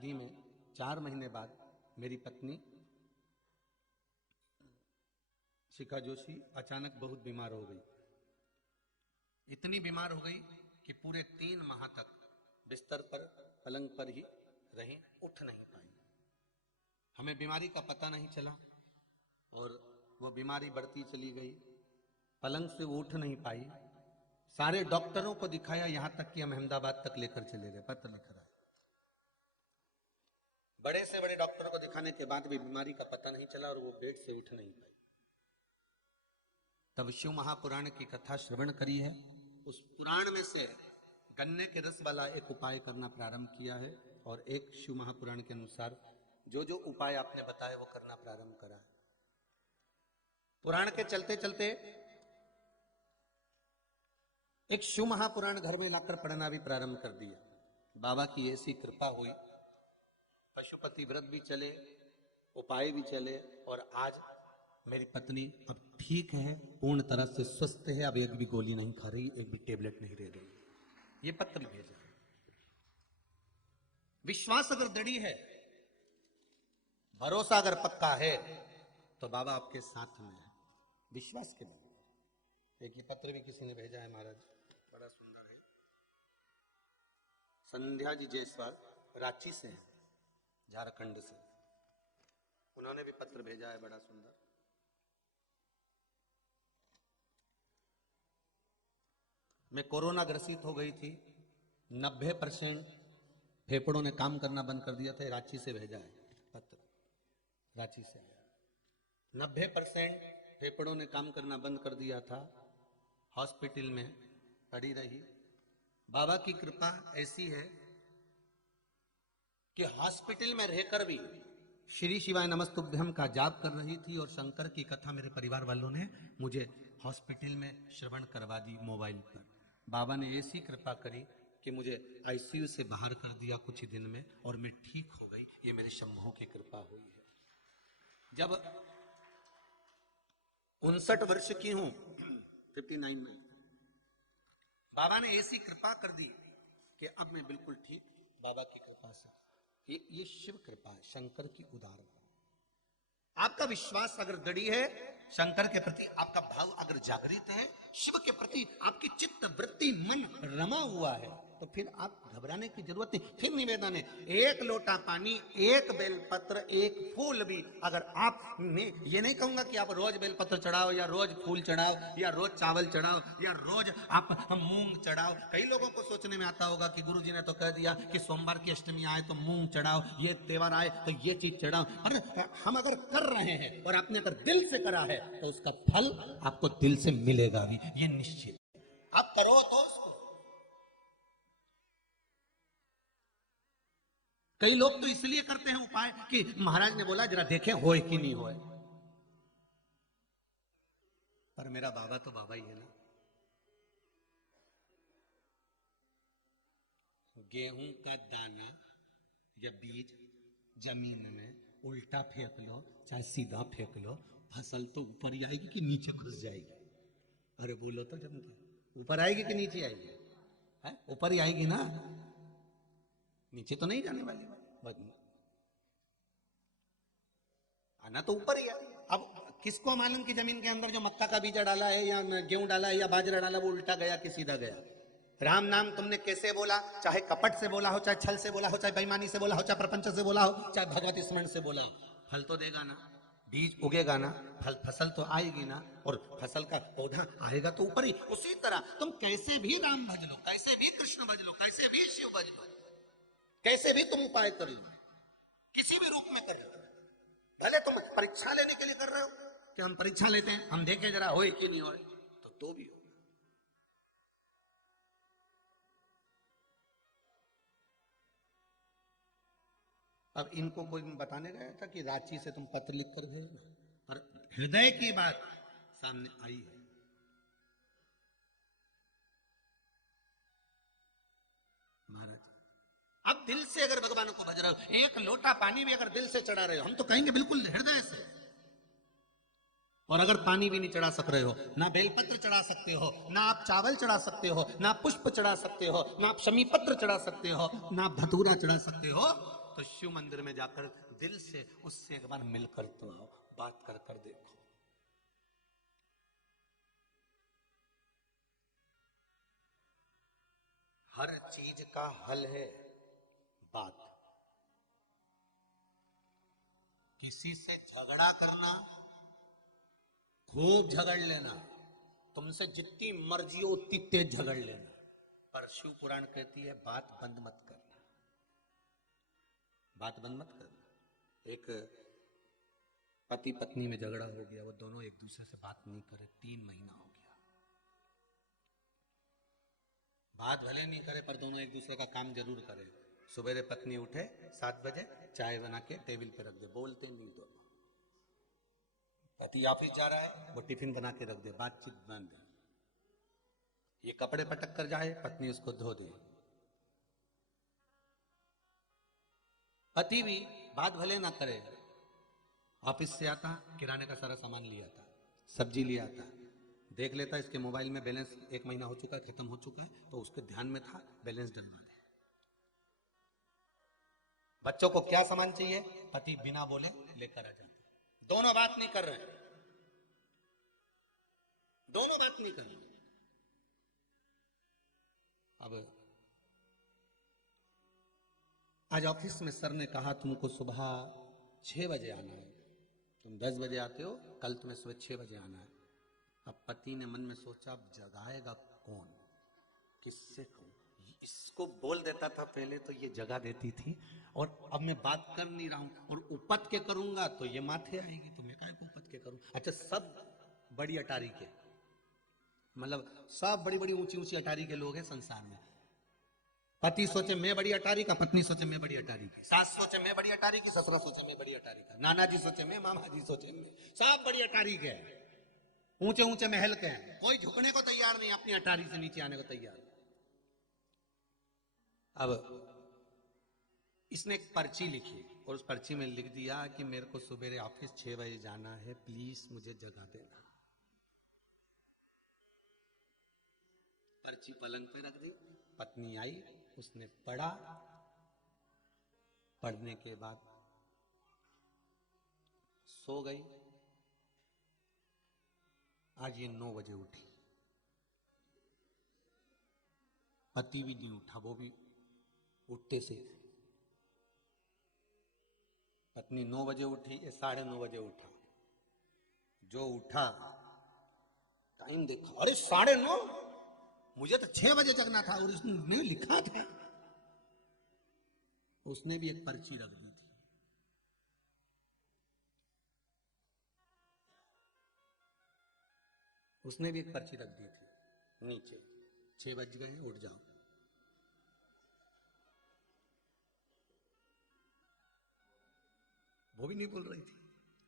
शादी में 4 महीने बाद मेरी पत्नी शिखा जोशी अचानक बहुत बीमार हो गई। इतनी बीमार हो गई कि पूरे 3 माह तक बिस्तर पर पलंग पर ही रही, उठ नहीं पाई। हमें बीमारी का पता नहीं चला और वो बीमारी बढ़ती चली गई। पलंग से वो उठ नहीं पाई। सारे डॉक्टरों को दिखाया, यहां तक कि हम अहमदाबाद तक लेकर चले गए, पत्र लिख रहा है। बड़े से बड़े डॉक्टरों को दिखाने के बाद भी बीमारी का पता नहीं चला और वो बेड से उठ नहीं पाई। तब शिव महापुराण की कथा श्रवण करी है। उस पुराण में से गन्ने के रस वाला एक उपाय करना प्रारंभ किया है और एक शिव महापुराण के अनुसार जो जो उपाय आपने बताए वो करना प्रारंभ करा है। पुराण के चलते चलते एक शिव महापुराण घर में लाकर पढ़ना भी प्रारंभ कर दिया। बाबा की ऐसी कृपा हुई, पशुपति व्रत भी चले, उपाय भी चले और आज मेरी पत्नी अब ठीक है, पूर्ण तरह से स्वस्थ है। अब एक भी गोली नहीं खा रही, एक भी टेबलेट नहीं ले रही। ये पत्र भेजा। विश्वास अगर दृढ़ है, भरोसा अगर पक्का है तो बाबा आपके साथ में है। विश्वास के लिए एक ही पत्र भी किसी ने भेजा है महाराज, बड़ा सुंदर है। संध्या जी जयसवाल रांची से हैं, झारखंड से। उन्होंने भी पत्र भेजा है, बड़ा सुंदर। मैं कोरोना ग्रसित हो गई थी, 90% फेफड़ों ने काम करना बंद कर दिया था। रांची से भेजा है पत्र, रांची से। 90% फेफड़ों ने काम करना बंद कर दिया था, हॉस्पिटल में पड़ी रही। बाबा की कृपा ऐसी है कि हॉस्पिटल में रहकर भी श्री शिवाय नमस्तुभ्यम का जाप कर रही थी और शंकर की कथा मेरे परिवार वालों ने मुझे हॉस्पिटल में श्रवण करवा दी मोबाइल पर। बाबा ने ऐसी कृपा करी कि मुझे आईसीयू से बाहर कर दिया कुछ ही दिन में और मैं ठीक हो गई। ये मेरे शंभू की कृपा हुई है। जब 59 वर्ष की हूं, 59 में, बाबा ने ऐसी कृपा कर दी कि अब मैं बिल्कुल ठीक, बाबा की कृपा से। ये शिव कृपा है, शंकर की उदार। आपका विश्वास अगर दृढ़ है, शंकर के प्रति आपका भाव अगर जागृत है, शिव के प्रति आपकी चित्त वृत्ति मन रमा हुआ है, तो फिर आप घबराने की जरूरत नहीं। फिर निवेदन है, 1 लोटा पानी, 1 बेलपत्र, 1 फूल भी अगर आप, मैं ये नहीं कहूंगा कि आप रोज बेलपत्र चढ़ाओ या रोज फूल चढ़ाओ या रोज चावल चढ़ाओ या रोज आप मूंग चढ़ाओ। कई लोगों को सोचने में आता होगा कि गुरुजी ने तो कह दिया कि सोमवार की अष्टमी आए तो मूंग चढ़ाओ, ये त्योहार आए तो ये चीज चढ़ाओ। पर हम अगर कर रहे हैं और आपने अगर दिल से करा है तो उसका फल आपको दिल से मिलेगा भी, ये निश्चित। आप करो तो उसको। कई लोग तो इसलिए करते हैं उपाय कि महाराज ने बोला जरा देखें होए कि नहीं होए। पर मेरा बाबा तो बाबा ही है ना। गेहूं का दाना या बीज जमीन में उल्टा फेंक लो चाहे सीधा फेंक लो, फसल तो ऊपर ही आएगी कि नीचे घुस जाएगी? अरे बोलो तो, जब ऊपर आएगी कि नीचे आएगी? है ऊपर ही आएगी ना, नीचे तो नहीं जाने वाली। आना तो ऊपर ही है। अब किसको मालूम कि जमीन के अंदर जो मक्का का बीजा डाला है या गेहूं डाला है या बाजरा डाला वो उल्टा गया कि सीधा गया? राम नाम तुमने कैसे बोला, चाहे कपट से बोला हो, चाहे छल से बोला हो, चाहे बेईमानी से बोला हो, चाहे प्रपंच से बोला हो, चाहे भगवत स्मरण से बोला हो, फल तो देगा ना, बीज उगेगा ना, फसल तो आएगी ना, और फसल का पौधा आएगा तो ऊपर ही। उसी तरह तुम कैसे भी राम भज लो, कैसे भी कृष्ण भज लो, कैसे भी शिव भज लो, कैसे भी तुम उपाय कर लो, किसी भी रूप में कर लो, भले तुम परीक्षा लेने के लिए कर रहे हो कि हम परीक्षा लेते हैं, हम देखें जरा होए कि नहीं होए, तो भी हो। अब इनको कोई बताने गया था कि रांची से तुम पत्र लिख कर भेजना, पर हृदय की बात सामने आई है। महाराज अब दिल से अगर भगवान को भज रहे हो, 1 लोटा पानी भी अगर दिल से चढ़ा रहे हो, हम तो कहेंगे बिल्कुल हृदय से, और अगर पानी भी नहीं चढ़ा सक रहे हो, ना बेलपत्र चढ़ा सकते हो, ना आप चावल चढ़ा सकते हो, ना पुष्प चढ़ा सकते हो, ना आप शमी पत्र चढ़ा सकते हो, ना आप धतूरा चढ़ा सकते हो, तो शिव मंदिर में जाकर दिल से उससे एक बार मिलकर तो आओ, बात कर कर देखो। हर चीज का हल है बात। किसी से झगड़ा करना, खूब झगड़ लेना, तुमसे जितनी मर्जी हो उतनी तेज झगड़ लेना, पर शिव पुराण कहती है बात बंद मत करना, बात बंद मत करना। एक पति पत्नी में झगड़ा हो गया, वो दोनों एक दूसरे से बात नहीं करे, 3 महीना हो गया, बात भले नहीं करे पर दोनों एक दूसरे का काम जरूर करे। सुबह पत्नी उठे 7 बजे, चाय बना के टेबल पे रख दे, बोलते नहीं दोनों। पति ऑफिस जा रहा है, वो टिफिन बना के रख दे, बातचीत बंद। ये कपड़े पटक कर जाए, पत्नी उसको धो दे। पति भी बात भले ना करे, ऑफिस से आता, किराने का सारा सामान लिया था, सब्जी लिया था, देख लेता इसके मोबाइल में बैलेंस 1 महीना हो चुका है, खत्म हो चुका है, तो उसके ध्यान में था बैलेंस डलवा दे। बच्चों को क्या सामान चाहिए, पति बिना बोले लेकर आ जाता। दोनों बात नहीं कर रहे, दोनों बात नहीं कर रहे। अब आज ऑफिस में सर ने कहा तुमको सुबह 6 बजे आना है, तुम 10 बजे आते हो, कल तुम्हें सुबह 6 बजे आना है। अब पति ने मन में सोचा अब जगाएगा कौन, किससे कहूं, इसको बोल देता था पहले तो ये जगा देती थी, और अब मैं बात कर नहीं रहा हूं और उपत के करूंगा तो ये माथे आएगी, तो मैं काय को उपत के करूं। अच्छा, सब बड़ी अटारी के, मतलब सब बड़ी बड़ी ऊंची ऊंची अटारी के लोग हैं संसार में। पति सोचे मैं बड़ी अटारी का, पत्नी सोचे मैं बड़ी अटारी की, सास सोचे मैं बड़ी अटारी की, ससुरा सोचे मैं बड़ी अटारी का, नाना जी सोचे मैं, मामा जी सोचे मैं, सब बड़ी अटारी के हैं, ऊंचे ऊंचे महल के हैं, कोई झुकने को तैयार नहीं, अपनी अटारी से नीचे आने को तैयार। अब इसने एक पर्ची लिखी और उस पर्ची में लिख दिया कि मेरे को सुबह ऑफिस 6 बजे जाना है, प्लीज मुझे जगा देना। पर्ची पलंग पे रख दी, पत्नी आई, उसने पढ़ा, पढ़ने के बाद सो गई। आज ये 9 बजे उठी, पति भी नहीं उठा, वो भी उठते से, पत्नी 9 बजे उठी, ये 9:30 बजे उठा। जो उठा टाइम देखा, अरे 9:30, मुझे तो 6 बजे जगना था और इसमें लिखा था। उसने भी एक पर्ची रख दी थी, उसने भी एक पर्ची रख दी थी नीचे, 6 बज गए उठ जाओ। वो भी नहीं बोल रही थी,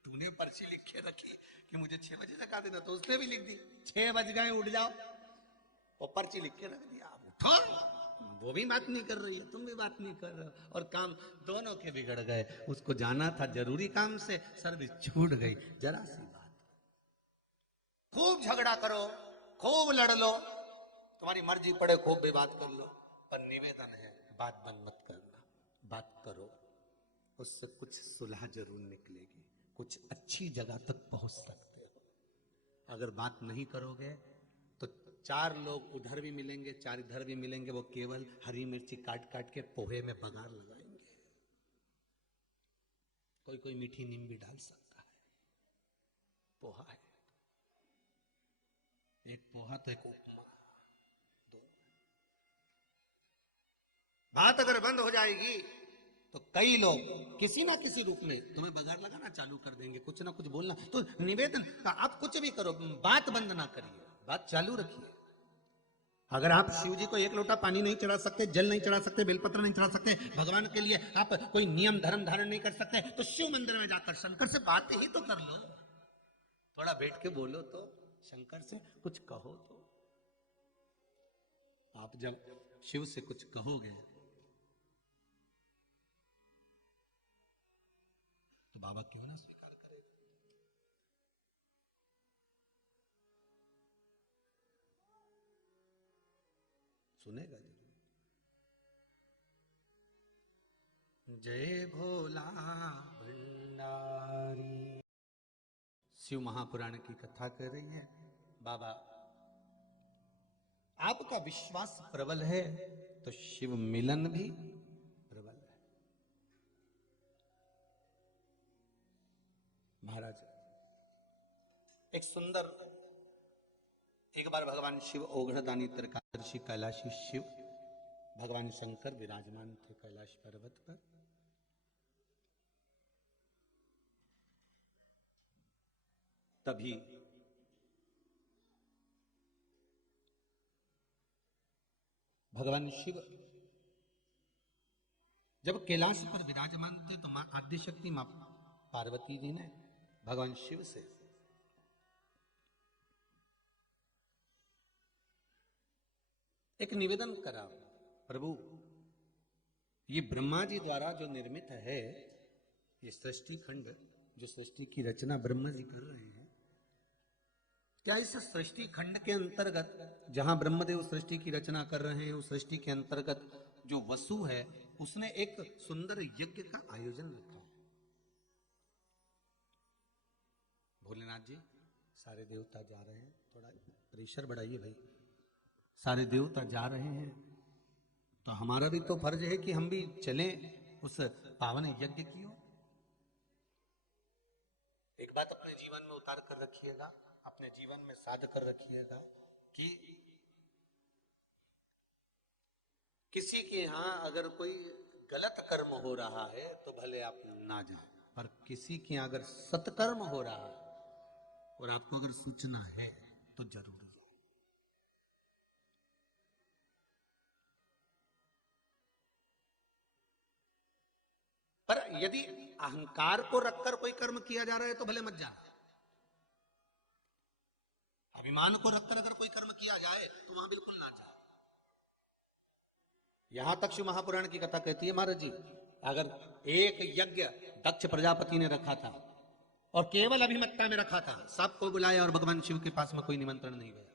तूने पर्ची लिख के रखी कि मुझे 6 बजे जगा देना, तो उसने भी लिख दी 6 बज गए उठ जाओ, और पर्ची लिख के रख दिया। आप उठो, वो भी बात नहीं कर रही है, तुम भी बात नहीं कर रहे हो, और काम दोनों के बिगड़ गए। उसको जाना था जरूरी काम से, सर्विस छूट गई, जरा सी बात। खूब झगड़ा करो, खूब लड़ लो, तुम्हारी मर्जी पड़े, खूब भी बात कर लो, पर निवेदन है बात बंद मत करना, बात करो, उससे कुछ सुलह जरूर निकलेगी, कुछ अच्छी जगह तक पहुंच सकते हो। अगर बात नहीं करोगे तो 4 लोग उधर भी मिलेंगे, 4 इधर भी मिलेंगे, वो केवल हरी मिर्ची काट काट के पोहे में बघार लगाएंगे। कोई कोई मीठी नीम भी डाल सकता है, पोहा है, एक पोहा तो एक उपमा, दो। बात अगर बंद हो जाएगी तो कई लोग किसी ना किसी रूप में तुम्हें बघार लगाना चालू कर देंगे, कुछ ना कुछ बोलना। तो निवेदन, आप कुछ भी करो, बात बंद ना करिए, बात चालू रखिए। अगर आप शिव जी को 1 लोटा पानी नहीं चढ़ा सकते, जल नहीं चढ़ा सकते, बेलपत्र नहीं चढ़ा सकते, भगवान के लिए आप कोई नियम धर्म धारण नहीं कर सकते, तो शिव मंदिर में जाकर शंकर से बात ही तो कर लो, थोड़ा बैठ के बोलो तो, शंकर से कुछ कहो तो। आप जब शिव से कुछ कहोगे तो बाबा क्यों ना स्वीकार करेगा। सुनेगा जरूर। जय भोला भंडारी। शिव महापुराण की कथा कर रही है। बाबा, आपका विश्वास प्रबल है तो शिव मिलन भी प्रबल है। महाराज, एक सुंदर, एक बार भगवान शिव ओघड़दानी त्रिकादर्शी कैलाशी शिव भगवान शंकर विराजमान थे कैलाश पर्वत पर। तभी भगवान शिव जब कैलाश पर विराजमान थे तो मां आद्यशक्ति मां पार्वती जी ने भगवान शिव से एक निवेदन करा, प्रभु ये ब्रह्मा जी द्वारा जो निर्मित है, ये सृष्टि खंड, जो सृष्टि की रचना ब्रह्मा जी कर रहे हैं, क्या इस सृष्टि खंड के अंतर्गत, जहां ब्रह्मदेव सृष्टि की रचना कर रहे हैं, उस सृष्टि के अंतर्गत जो वसु है उसने एक सुंदर यज्ञ का आयोजन रखा है। भोलेनाथ जी, सारे देवता जा रहे हैं, थोड़ा प्रेशर बढ़ाइए भाई, सारे देवता जा रहे हैं तो हमारा भी तो फर्ज है कि हम भी चलें उस पावन यज्ञ की ओर। एक बात अपने जीवन में उतार कर रखिएगा, अपने जीवन में साध कर रखिएगा कि किसी के यहां अगर कोई गलत कर्म हो रहा है तो भले आप ना जाए, पर किसी के यहां अगर सत्कर्म हो रहा है और आपको अगर सूचना है तो जरूर जाए। पर यदि अहंकार को रखकर कोई कर्म किया जा रहा है तो भले मत जाना। अभिमान को रखकर अगर कोई कर्म किया जाए तो वहां बिल्कुल ना जाए। यहां तक शिव महापुराण की कथा कहती है, महाराज जी, अगर एक यज्ञ दक्ष प्रजापति ने रखा था और केवल अभिमत्ता में रखा था, सबको बुलाया और भगवान शिव के पास में कोई निमंत्रण नहीं गया।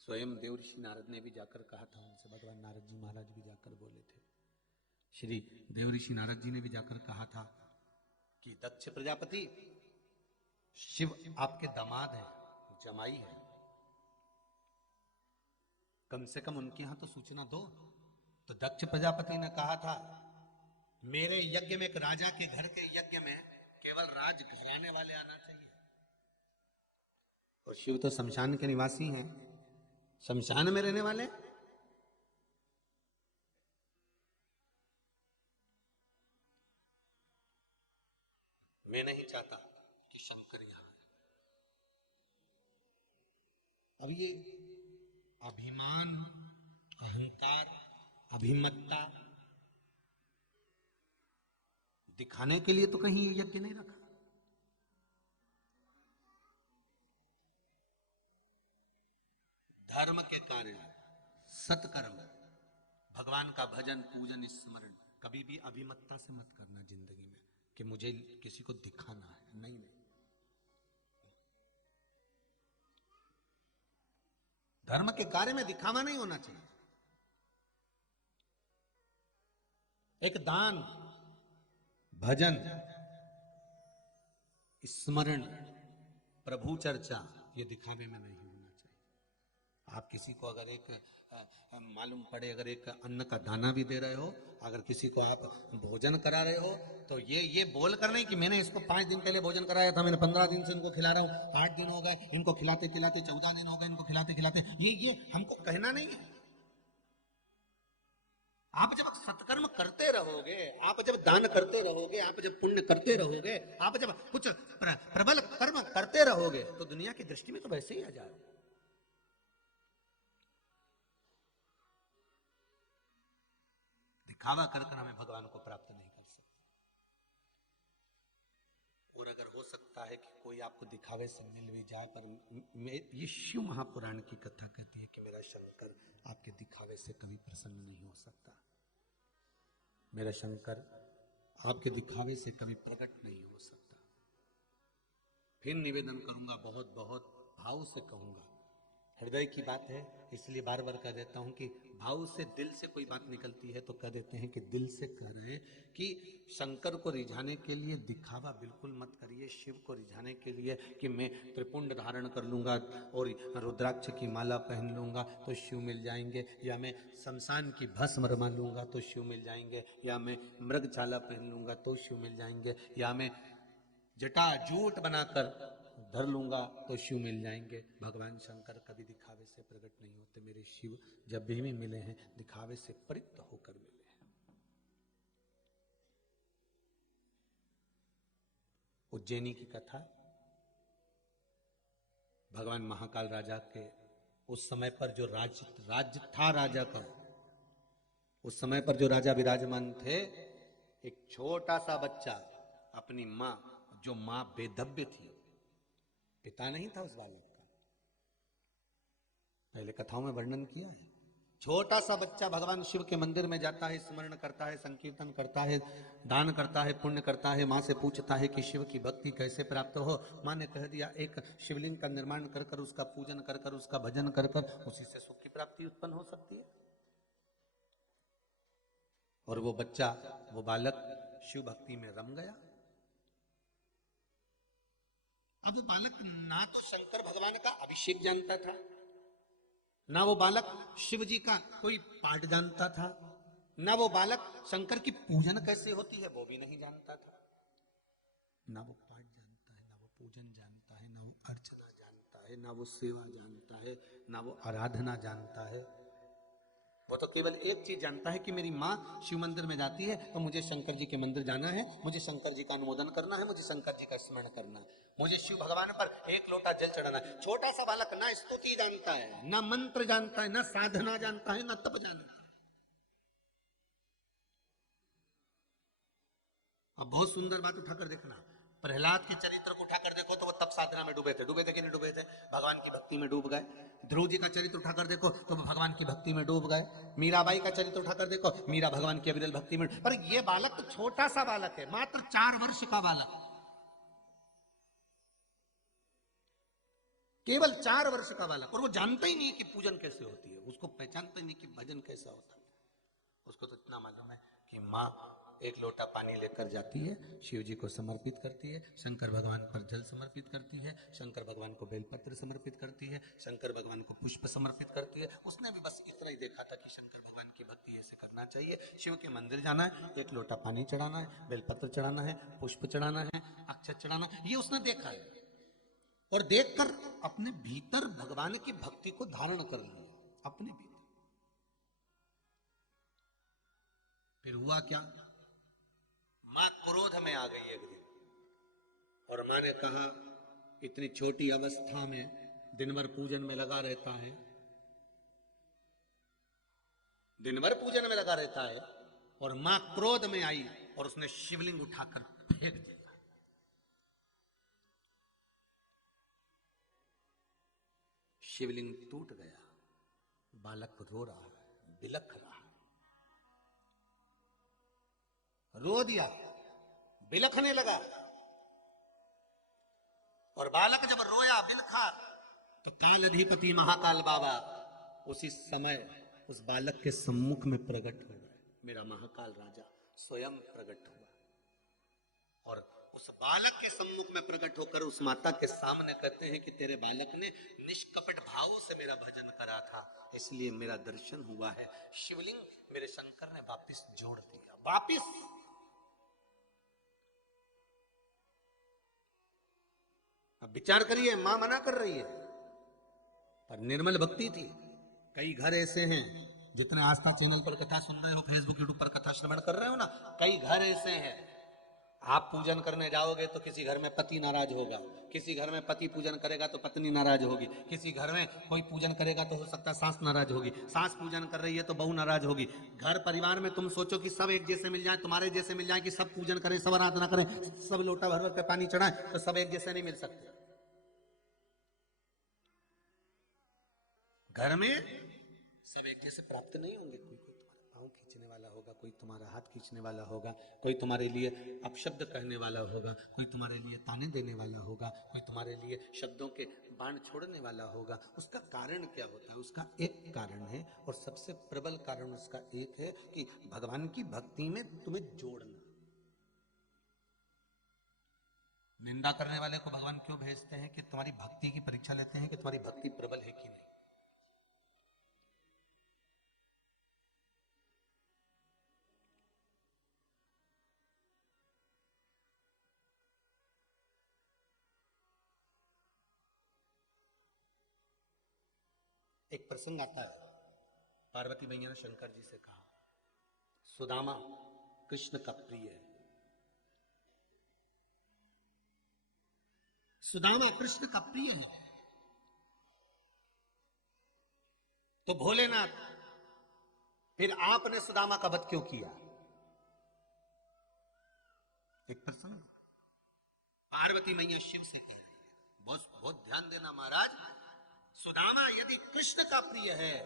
स्वयं देवऋषि नारद ने भी जाकर कहा था उनसे, भगवान नारद जी महाराज भी जाकर बोले थे, श्री देवऋषि नारद जी ने भी जाकर कहा था कि दक्ष प्रजापति, शिव आपके दामाद है, जमाई है, कम से कम उनके यहां तो सूचना दो। तो दक्ष प्रजापति ने कहा था, मेरे यज्ञ में, एक राजा के घर के यज्ञ में केवल राज घराने वाले आना चाहिए। और शिव तो शमशान के निवासी हैं, शमशान में रहने वाले। मैं नहीं चाहता कि शंकर यहां आए। अब ये अभिमान, अहंकार, अभिमत्ता दिखाने के लिए तो कहीं ये यज्ञ नहीं रखा। धर्म के कार्य, सत्कर्म, भगवान का भजन, पूजन, स्मरण, कभी भी अभिमत्ता से मत करना जिंदगी में कि मुझे किसी को दिखाना है। नहीं नहीं, धर्म के कार्य में दिखावा नहीं होना चाहिए। एक दान, भजन, स्मरण, प्रभु चर्चा, ये दिखावे में नहीं होना चाहिए। आप किसी को अगर एक मालूम पड़े, अगर एक अन्न का दाना भी दे रहे हो, अगर किसी को आप भोजन करा रहे हो, तो ये बोल कर नहीं कि मैंने इसको 5 दिन पहले भोजन कराया था, मैंने 15 दिन से इनको खिला रहा हूँ, 8 दिन हो गए इनको खिलाते खिलाते, 14 दिन हो गए इनको खिलाते खिलाते, ये हमको कहना नहीं है। आप जब सत्कर्म करते रहोगे, आप जब दान करते रहोगे, आप जब पुण्य करते रहोगे, आप जब कुछ प्रबल कर्म करते रहोगे, तो दुनिया की दृष्टि में तो वैसे ही आ जाए। दिखावा कर हमें भगवान को प्राप्त नहीं कर सकते। और अगर हो सकता है कि कोई आपको दिखावे से मिल भी जाए, पर ये शिव महापुराण की कथा कहती है कि मेरा शंकर आपके दिखावे से कभी प्रसन्न नहीं हो सकता। मेरा शंकर आपके दिखावे से कभी प्रकट नहीं हो सकता। फिर निवेदन करूंगा, बहुत बहुत भाव से कहूंगा, हृदय की बात है, इसलिए बार बार कह देता हूं कि भाव से दिल से कोई बात निकलती है तो कह देते हैं कि दिल से कह रहे कि शंकर को रिझाने के लिए दिखावा बिल्कुल मत करिए। शिव को रिझाने के लिए कि मैं त्रिपुंड धारण कर लूंगा और रुद्राक्ष की माला पहन लूंगा तो शिव मिल जाएंगे, या मैं शमशान की भस्म रमा लूंगा तो शिव मिल जाएंगे, या मैं मृगछाला पहन लूंगा तो शिव मिल जाएंगे, या मैं जटा जूट बनाकर धर लूंगा तो शिव मिल जाएंगे। भगवान शंकर कभी दिखावे से प्रकट नहीं होते। मेरे शिव जब भी मिले हैं दिखावे से परित होकर मिले हैं। उज्जैनी की कथा, भगवान महाकाल राजा के उस समय पर जो राज्य था राजा का, उस समय पर जो राजा विराजमान थे, एक छोटा सा बच्चा अपनी मां, जो मां बेधव्य थी, पिता नहीं था उस बालक का, पहले कथाओं में वर्णन किया है। छोटा सा बच्चा भगवान शिव के मंदिर में जाता है, स्मरण करता है, संकीर्तन करता है, दान करता है, पुण्य करता है, मां से पूछता है कि शिव की भक्ति कैसे प्राप्त हो। मां ने कह दिया एक शिवलिंग का निर्माण कर कर, उसका पूजन कर कर, उसका भजन कर कर, उसी से सुख की प्राप्ति उत्पन्न हो सकती है। और वो बच्चा, वो बालक शिव भक्ति में रम गया। अब वो बालक ना तो शंकर भगवान का अभिषेक जानता था, ना वो बालक शिव जी का कोई पाठ जानता था, ना वो बालक शंकर की पूजन कैसे होती है वो भी नहीं जानता था। ना वो पाठ जानता है, ना वो पूजन जानता है, ना वो अर्चना जानता है, ना वो सेवा जानता है, ना वो आराधना जानता है। वो तो केवल एक चीज जानता है कि मेरी माँ शिव मंदिर में जाती है तो मुझे शंकर जी के मंदिर जाना है, मुझे शंकर जी का अनुमोदन करना है, मुझे शंकर जी का स्मरण करना है, मुझे शिव भगवान पर एक लोटा जल चढ़ाना है। छोटा सा बालक ना स्तुति जानता है, ना मंत्र जानता है, ना साधना जानता है, ना तप जानता है। अब बहुत सुंदर बात उठाकर देखना, प्रहलाद के चरित्र को उठाकर देखो तो वो तप साधना में डूबे थे कि नहीं डूबे थे? भगवान की भक्ति में डूब गए। ध्रुव जी का चरित्र उठाकर देखो तो वो भगवान की भक्ति में डूब गए। मीराबाई का चरित्र उठाकर देखो, मीरा भगवान की अविरल भक्ति में। पर ये बालक तो छोटा सा बालक है, मात्र 4 वर्ष का बालक, केवल 4 वर्ष का बालक, और वो जानता ही नहीं कि पूजन कैसे होती है, उसको पहचानता ही नहीं कि भजन कैसा होता है। उसको तो इतना मालूम है कि माँ एक लोटा पानी लेकर जाती है, शिव जी को समर्पित करती है, शंकर भगवान पर जल समर्पित करती है, शंकर भगवान को बेलपत्र समर्पित करती है, शंकर भगवान को पुष्प समर्पित करती है। उसने भी बस इतना ही देखा था कि शंकर भगवान की भक्ति ऐसे करना चाहिए, शिव के मंदिर जाना है, एक लोटा पानी चढ़ाना है, बेलपत्र चढ़ाना है, पुष्प चढ़ाना है, अक्षत चढ़ाना, ये उसने देखा है। और देखकर अपने भीतर भगवान की भक्ति को धारण कर लिया अपने भीतर। फिर हुआ क्या, मां क्रोध में आ गई एक दिन, और मां ने कहा इतनी छोटी अवस्था में दिन भर पूजन में लगा रहता है, दिन भर पूजन में लगा रहता है, और मां क्रोध में आई और उसने शिवलिंग उठाकर फेंक दिया। शिवलिंग टूट गया, बालक रो रहा है, बिलख रहा है, रो दिया, बिलखने लगा। और बालक जब रोया बिलखा तो काल अधिपति महाकाल बाबा उसी समय उस बालक के सम्मुख में प्रकट हो गए। मेरा महाकाल राजा स्वयं प्रकट हुआ और उस बालक के सम्मुख में प्रकट होकर उस माता के सामने कहते हैं कि तेरे बालक ने निष्कपट भाव से मेरा भजन करा था, इसलिए मेरा दर्शन हुआ है। शिवलिंग मेरे शंकर ने वापिस जोड़ दिया, वापिस। अब विचार करिए, मां मना कर रही है पर निर्मल भक्ति थी। कई घर ऐसे हैं, जितने आस्था चैनल पर कथा सुन रहे हो, फेसबुक यूट्यूब पर कथा श्रवण कर रहे हो ना, कई घर ऐसे हैं, आप पूजन करने जाओगे तो किसी घर में पति नाराज होगा, किसी घर में पति पूजन करेगा तो पत्नी नाराज होगी, किसी घर में कोई पूजन करेगा तो हो सकता है सास नाराज होगी, सास पूजन कर रही है तो बहू नाराज होगी। घर परिवार में तुम सोचो कि सब एक जैसे मिल जाए, तुम्हारे जैसे मिल जाए, कि सब पूजन करें, सब आराधना करें, सब लोटा भर भर के पानी चढ़ाएं, तो सब एक जैसे नहीं मिल सकते। घर में सब एक जैसे प्राप्त नहीं होंगे, कोई कोई पाँव खींचने वाला होगा, कोई तुम्हारा हाथ खींचने वाला होगा, कोई तुम्हारे लिए अपशब्द कहने वाला होगा, कोई तुम्हारे लिए ताने देने वाला होगा, कोई तुम्हारे लिए शब्दों के बाण छोड़ने वाला होगा। उसका कारण क्या होता है? उसका एक कारण है, और सबसे प्रबल कारण उसका एक है कि भगवान की भक्ति में तुम्हें जोड़ना। निंदा करने वाले को भगवान क्यों भेजते हैं? कि तुम्हारी भक्ति की परीक्षा लेते हैं कि तुम्हारी भक्ति प्रबल है कि नहीं। एक प्रसंग आता है, पार्वती मैया ने शंकर जी से कहा, सुदामा कृष्ण का प्रिय है, सुदामा कृष्ण का प्रिय है, तो भोलेनाथ फिर आपने सुदामा का वध क्यों किया? एक प्रसंग पार्वती मैया शिव से कह रही है, बहुत बहुत ध्यान देना महाराज, सुदामा यदि कृष्ण का प्रिय है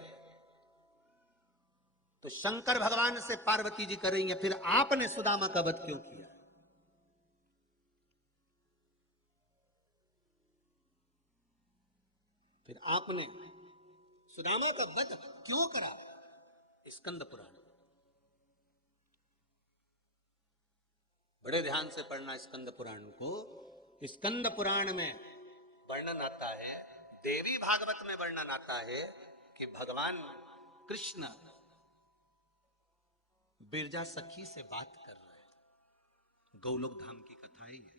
तो शंकर भगवान से पार्वती जी करेंगे, फिर आपने सुदामा का वध क्यों किया? फिर आपने सुदामा का वध क्यों करा? स्कंद पुराण बड़े ध्यान से पढ़ना, स्कंद पुराण को। स्कंद पुराण में वर्णन आता है, देवी भागवत में वर्णन आता है कि भगवान कृष्ण बिरजा सखी से बात कर रहे हैं। गौलोक धाम की कथा ही है।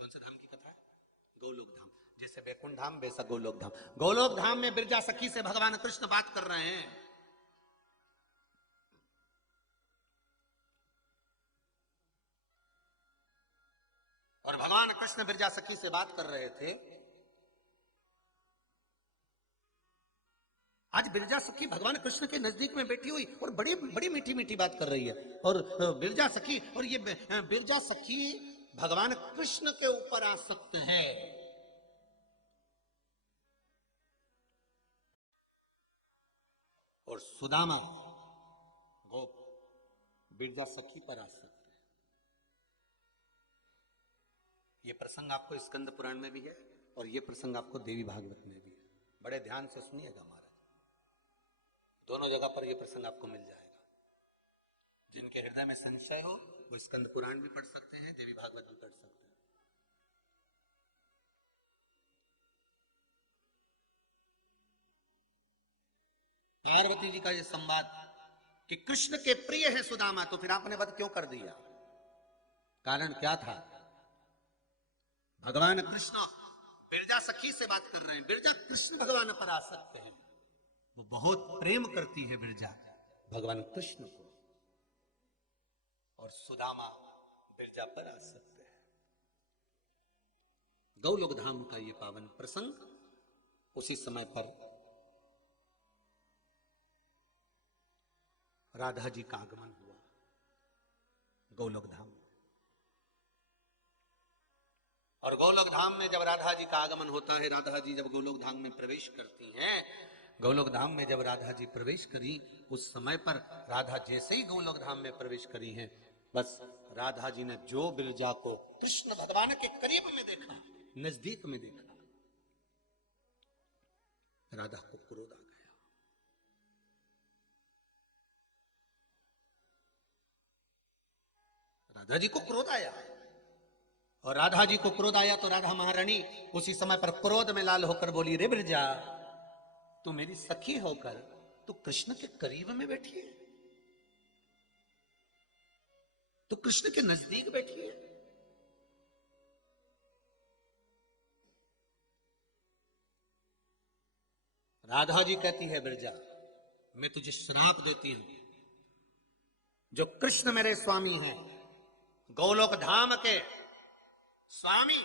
कौन सा धाम की कथा है? गौलोक धाम। जैसे वैकुंठ धाम वैसा गौलोक धाम। गौलोक धाम में बिरजा सखी से भगवान कृष्ण बात कर रहे हैं। और भगवान कृष्ण बिरजा सखी से बात कर रहे थे। आज बिरजा सखी भगवान कृष्ण के नजदीक में बैठी हुई और बड़ी बड़ी मीठी मीठी बात कर रही है। और बिरजा सखी, और ये बिरजा सखी भगवान कृष्ण के ऊपर आसक्त है। और सुदामा गोप बिरजा सखी पर आसक्त है। ये प्रसंग आपको स्कंद पुराण में भी है और ये प्रसंग आपको देवी भागवत में भी है। बड़े ध्यान से सुनिएगा महाराज, दोनों जगह पर यह प्रसंग आपको मिल जाएगा। जिनके हृदय में संशय हो वो स्कंद पुराण भी पढ़ सकते हैं, देवी भागवत भी पढ़ सकते हैं। पार्वती जी का यह संवाद कि कृष्ण के प्रिय है सुदामा, तो फिर आपने वध क्यों कर दिया? कारण क्या था? भगवान कृष्ण बिरजा सखी से बात कर रहे हैं। बिरजा कृष्ण भगवान पर आसक्त हैं। वो बहुत प्रेम करती है बिरजा भगवान कृष्ण को, और सुदामा बिरजा पर आसक्त है। गौलोक धाम का ये पावन प्रसंग, उसी समय पर राधा जी का आगमन हुआ गौलोक धाम। और गोलोक धाम में जब राधा जी का आगमन होता है, राधा जी जब गोलोक धाम में प्रवेश करती हैं, गोलोक धाम में जब राधा जी प्रवेश करी, उस समय पर राधा जैसे ही गोलोक धाम में प्रवेश करी हैं, बस राधा जी ने जो बिरजा को कृष्ण भगवान के करीब में देखा, नजदीक में देखा, राधा को क्रोध आ गया। राधा जी को क्रोध आया, और राधा जी को क्रोध आया तो राधा महारानी उसी समय पर क्रोध में लाल होकर बोली, रे बिरजा, तू मेरी सखी होकर तू कृष्ण के करीब में बैठी है, तू कृष्ण के नजदीक बैठी है। राधा जी कहती है, बिरजा मैं तुझे श्राप देती हूं, जो कृष्ण मेरे स्वामी हैं, गोलोक धाम के स्वामी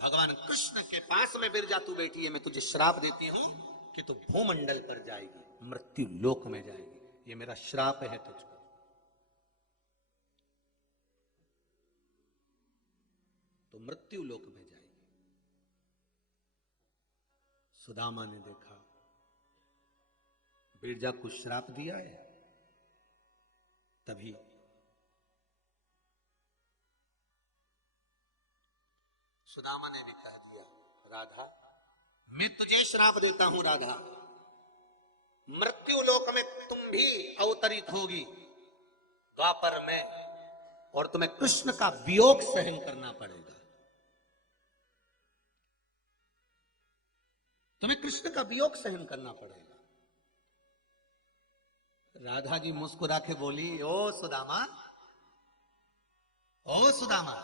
भगवान कृष्ण के पास में बिरजा तू बैठी है, मैं तुझे श्राप देती हूं कि तू भूमंडल पर जाएगी, मृत्यु लोक में जाएगी। ये मेरा श्राप है तुझको। तो मृत्यु लोक में जाएगी। सुदामा ने देखा बिरजा को श्राप दिया है, तभी सुदामा ने भी कह दिया, राधा मैं तुझे श्राप देता हूं राधा, मृत्यु लोक में तुम भी अवतरित होगी द्वापर में, और तुम्हें कृष्ण का वियोग सहन करना पड़ेगा, तुम्हें कृष्ण का वियोग सहन करना पड़ेगा। राधा जी मुस्कुरा के बोली, ओ सुदामा, ओ सुदामा,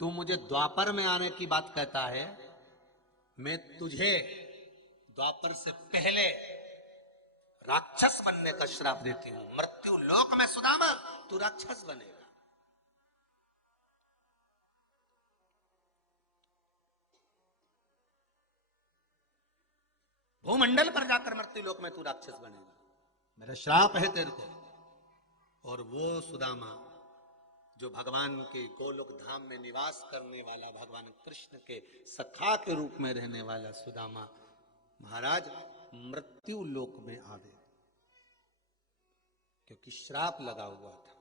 तू मुझे द्वापर में आने की बात कहता है, मैं तुझे द्वापर से पहले राक्षस बनने का श्राप देती हूं। मृत्यु लोक में सुदामा तू राक्षस बनेगा। भूमंडल पर जाकर मृत्यु लोक में तू राक्षस बनेगा, मेरा श्राप है तेरे को। और वो सुदामा जो भगवान के गोलोक धाम में निवास करने वाला, भगवान कृष्ण के सखा के रूप में रहने वाला सुदामा महाराज मृत्यु लोक में आवे, क्योंकि श्राप लगा हुआ था,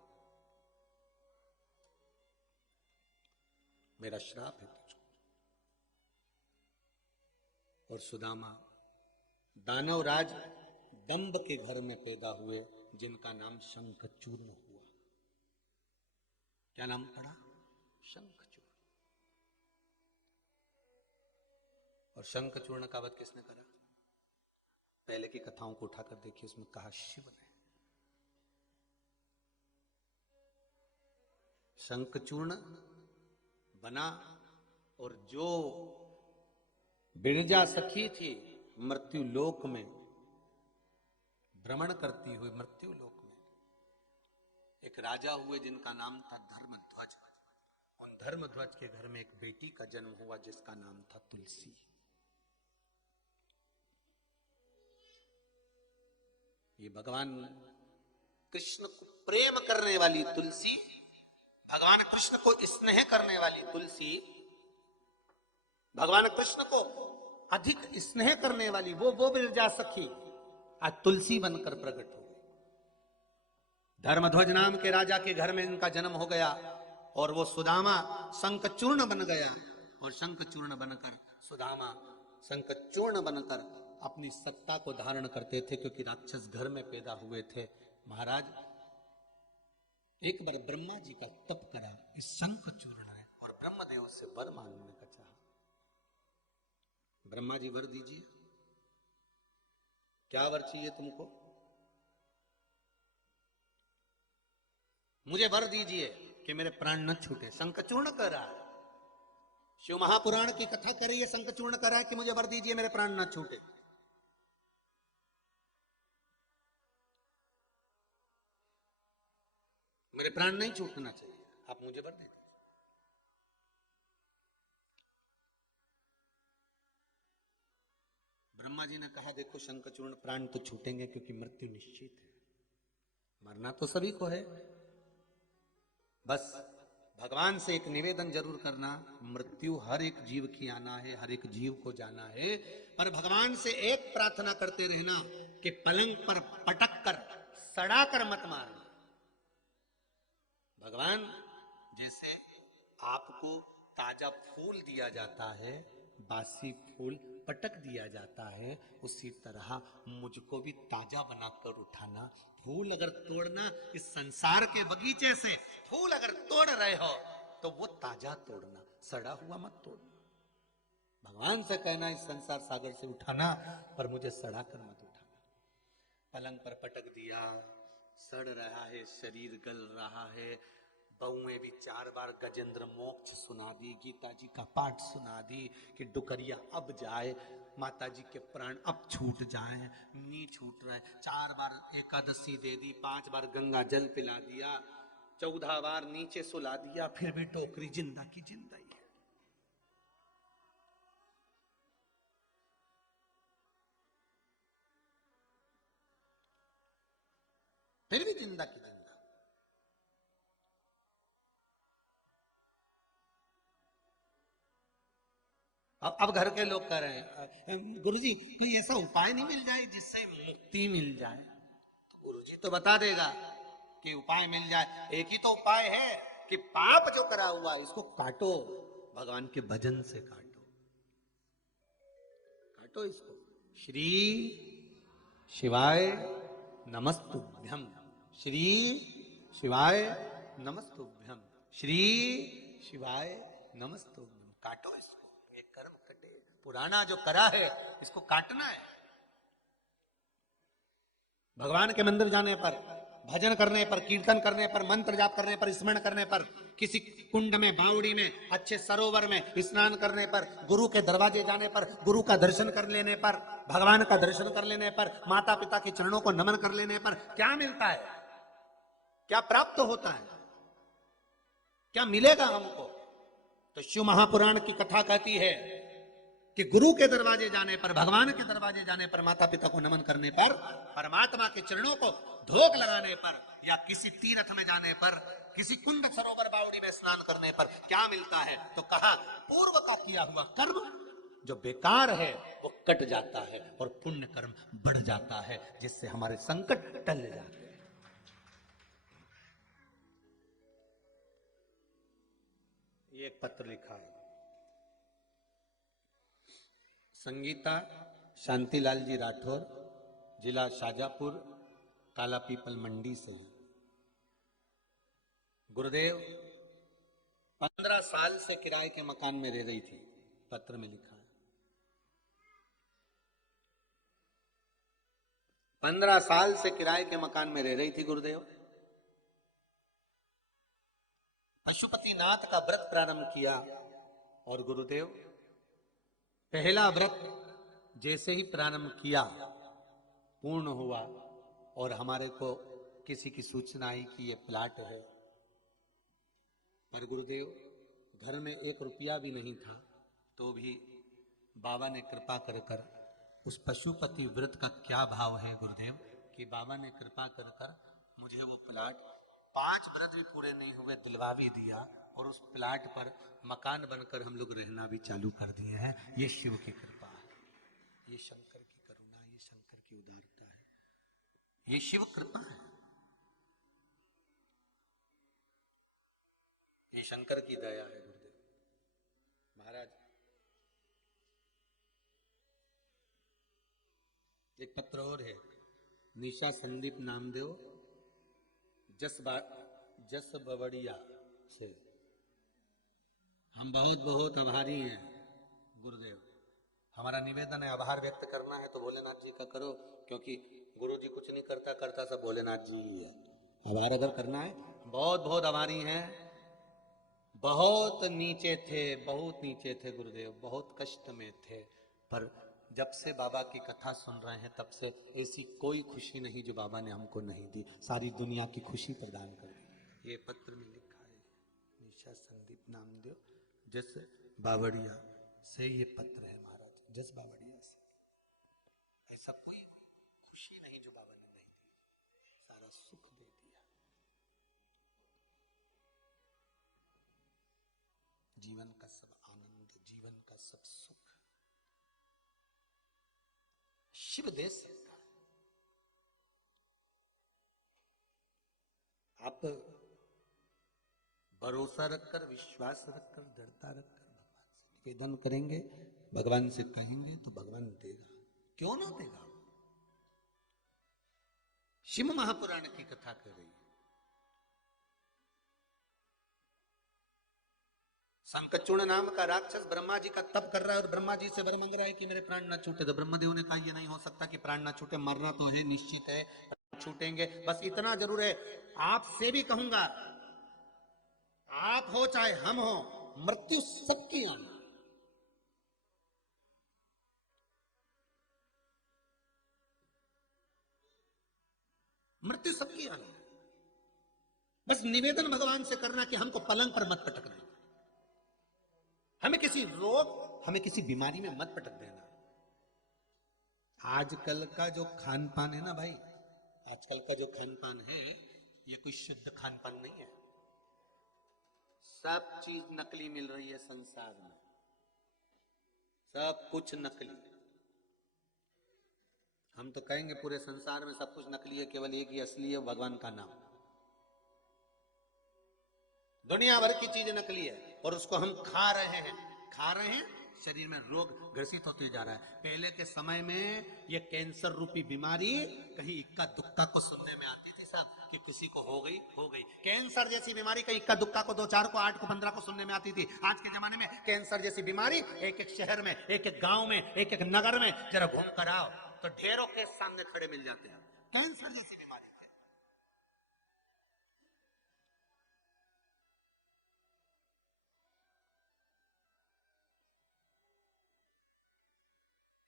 मेरा श्राप है तुझको। और सुदामा दानवराज दंभ के घर में पैदा हुए, जिनका नाम शंखचूर्ण हुआ। क्या नाम पड़ा? शंखचूर्ण। और शंखचूर्ण का वध किसने करा? पहले की कथाओं को उठाकर देखिए, उसमें कहा शिव ने। शंखचूर्ण बना, और जो बिरजा सखी थी मृत्यु लोक में भ्रमण करती हुई, मृत्यु लोक में एक राजा हुए जिनका नाम था धर्मध्वज। उन धर्मध्वज के घर में एक बेटी का जन्म हुआ जिसका नाम था तुलसी। ये भगवान कृष्ण को प्रेम करने वाली तुलसी, भगवान कृष्ण को स्नेह करने वाली तुलसी, भगवान कृष्ण को अधिक स्नेह करने वाली वो बिरजा सखी आज तुलसी बनकर प्रकट हो गई। धर्मध्वज नाम के राजा के घर में इनका जन्म हो गया, और वो सुदामा शंखचूर्ण बन गया। और शंखचूर्ण बनकर सुदामा शंखचूर्ण बनकर अपनी सत्ता को धारण करते थे, क्योंकि राक्षस घर में पैदा हुए थे। महाराज एक बार ब्रह्मा जी का तप करा इस शंखचूर्ण है, और ब्रह्मदेव से वर मांगने का चाहा। ब्रह्मा जी वर दीजिए। क्या वर चाहिए तुमको? मुझे वर दीजिए कि मेरे प्राण न छूटे। शंखचूर्ण कर रहा है, शिव महापुराण की कथा कर रही है, शंखचूर्ण कर रहा है कि मुझे वर दीजिए मेरे प्राण न छूटे। मेरे प्राण नहीं छूटना चाहिए, आप मुझे वर दे दीजिए। ब्रह्मा जी ने कहा, देखो शंखचूर्ण, प्राण तो छूटेंगे क्योंकि मृत्यु निश्चित है, मरना तो सभी को है, बस भगवान से एक निवेदन जरूर करना, मृत्यु हर एक जीव की आना है, हर एक जीव को जाना है, पर भगवान से एक प्रार्थना करते रहना कि पलंग पर पटक कर सड़ा कर मत मारना। भगवान, जैसे आपको ताजा फूल दिया जाता है, बासी फूल पटक दिया जाता है, उसी तरह मुझको भी ताजा बनाकर उठाना। फूल अगर तोड़ना, इस संसार के बगीचे से फूल अगर तोड़ रहे हो तो वो ताजा तोड़ना, सड़ा हुआ मत तोड़ना। भगवान से कहना इस संसार सागर से उठाना, पर मुझे सड़ा कर मत उठाना। पलंग पर पटक दिया, सड़ रहा है, शरीर गल रहा है, बहुएं भी 4 बार गजेंद्र मोक्ष सुना दी, गीता जी का पाठ सुना दी कि डुकरिया अब जाए, माता जी के प्राण अब छूट जाए, नी छूट रहे। 4 बार एकादशी दे दी, 5 बार गंगा जल पिला दिया, 14 बार नीचे सुला दिया, फिर भी टोकरी जिंदा की जिंदा ही है। फिर भी जिंदा की जिंदा। अब घर के लोग कह रहे हैं, गुरुजी कोई ऐसा उपाय नहीं मिल जाए जिससे मुक्ति मिल जाए? तो गुरुजी तो बता देगा। कि उपाय मिल जाए। एक ही तो उपाय है कि पाप जो करा हुआ इसको काटो, भगवान के भजन से काटो, काटो इसको। श्री शिवाय नमस्तुभ्यम, श्री शिवाय नमस्तुभ्यम, श्री शिवाय नमस्तुभ्यम। काटो इसको, ये कर्म कटे। पुराना जो करा है इसको काटना है। भगवान के मंदिर जाने पर, भजन करने पर, कीर्तन करने पर, मंत्र जाप करने पर, स्मरण करने पर, किसी कुंड में, बावड़ी में, अच्छे सरोवर में स्नान करने पर, गुरु के दरवाजे जाने पर, गुरु का दर्शन कर लेने पर, भगवान का दर्शन कर लेने पर, माता पिता के चरणों को नमन कर लेने पर क्या मिलता है, क्या प्राप्त होता है, क्या मिलेगा हमको? तो शिव महापुराण की कथा कहती है कि गुरु के दरवाजे जाने पर, भगवान के दरवाजे जाने पर, माता पिता को नमन करने पर, परमात्मा के चरणों को धोख लगाने पर, या किसी तीर्थ में जाने पर, किसी कुंड सरोवर बावड़ी में स्नान करने पर क्या मिलता है? तो कहा पूर्व का किया हुआ कर्म जो बेकार है वो कट जाता है और पुण्य कर्म बढ़ जाता है, जिससे हमारे संकट टल जाते हैं। ये एक पत्र लिखा है संगीता शांतिलाल जी राठौर, जिला शाजापुर, काला पीपल मंडी से है। गुरुदेव 15 साल से किराए के मकान में रह रही थी, पत्र में लिखा है 15 साल से किराए के मकान में रह रही थी गुरुदेव। पशुपतिनाथ का व्रत प्रारंभ किया और गुरुदेव पहला व्रत जैसे ही प्रारंभ किया पूर्ण हुआ और हमारे को किसी की सूचना आई कि ये प्लाट है, पर गुरुदेव घर में 1 रुपया भी नहीं था, तो भी बाबा ने कृपा कर कर उस पशुपति व्रत का क्या भाव है गुरुदेव कि बाबा ने कृपा कर कर मुझे वो प्लाट 5 व्रत भी पूरे नहीं हुए दिलवा भी दिया, और उस प्लाट पर मकान बनकर हम लोग रहना भी चालू कर दिए हैं। ये शिव की कृपा है, ये शंकर की करुणा, ये शंकर की उदारता है, ये शिव कृपा है, ये शंकर की दया है गुरुदेव। महाराज एक पत्र और है, निशा संदीप नामदेव जस बवड़िया से। हम बहुत बहुत आभारी हैं गुरुदेव। हमारा निवेदन है, आभार व्यक्त करना है तो भोलेनाथ जी का करो, क्योंकि गुरु जी कुछ नहीं करता, करता सब भोलेनाथ जी ही है। आभार अगर करना है, बहुत बहुत आभारी हैं। बहुत नीचे थे, बहुत नीचे थे गुरुदेव, बहुत कष्ट में थे, पर जब से बाबा की कथा सुन रहे हैं तब से ऐसी कोई खुशी नहीं जो बाबा ने हमको नहीं दी, सारी दुनिया की खुशी प्रदान कर दी। ये पत्र में लिखा है निशा संदीप नामदेव जस बावड़िया से, ये पत्र है महाराज, जस बावड़िया से। ऐसा कोई खुशी नहीं जो बाबा ने नहीं दी, सारा सुख दे दिया। जीवन का सब आनंद, जीवन का सब सुख शिव दे सकता है। आप भरोसा रखकर, विश्वास रखकर, दृढ़ता रखकर भगवान से निवेदन करेंगे, भगवान से कहेंगे तो भगवान देगा, क्यों ना देगा। शिव महापुराण की कथा कर रही है। संकचूर्ण नाम का राक्षस ब्रह्मा जी का तप कर रहा है और ब्रह्मा जी से वर मांग रहा है कि मेरे प्राण न छूटे। तो ब्रह्मदेव ने कहा ये नहीं हो सकता कि प्राण न छूटे, मरना तो है, निश्चित है, छूटेंगे, बस इतना जरूर है, आपसे भी कहूंगा, आप हो चाहे हम हो, मृत्यु सबकी आनी, मृत्यु सबकी आनी। बस निवेदन भगवान से करना कि हमको पलंग पर मत पटकना, हमें किसी रोग, हमें किसी बीमारी में मत पटक देना। आजकल का जो खान पान है ना भाई, आजकल का जो खान पान है ये कोई शुद्ध खान पान नहीं है, सब चीज नकली मिल रही है संसार में, सब कुछ नकली। हम तो कहेंगे पूरे संसार में सब कुछ नकली है, केवल एक ही असली है, भगवान का नाम। दुनिया भर की चीज नकली है और उसको हम खा रहे हैं, शरीर में रोग ग्रसित होते जा रहा है। पहले के समय में ये कैंसर रूपी बीमारी कहीं इक्का दुक्का को सुनने में आती थी साहब, कि किसी को हो गई। कैंसर जैसी बीमारी कहीं इक्का दुक्का को, 2 4 को, 8 को, 15 को सुनने में आती थी। आज के जमाने में कैंसर जैसी बीमारी एक एक शहर में, एक एक गांव में, एक एक नगर में जरा घूम कर आओ तो ढेरों के सामने खड़े मिल जाते हैं। कैंसर जैसी बीमारी है।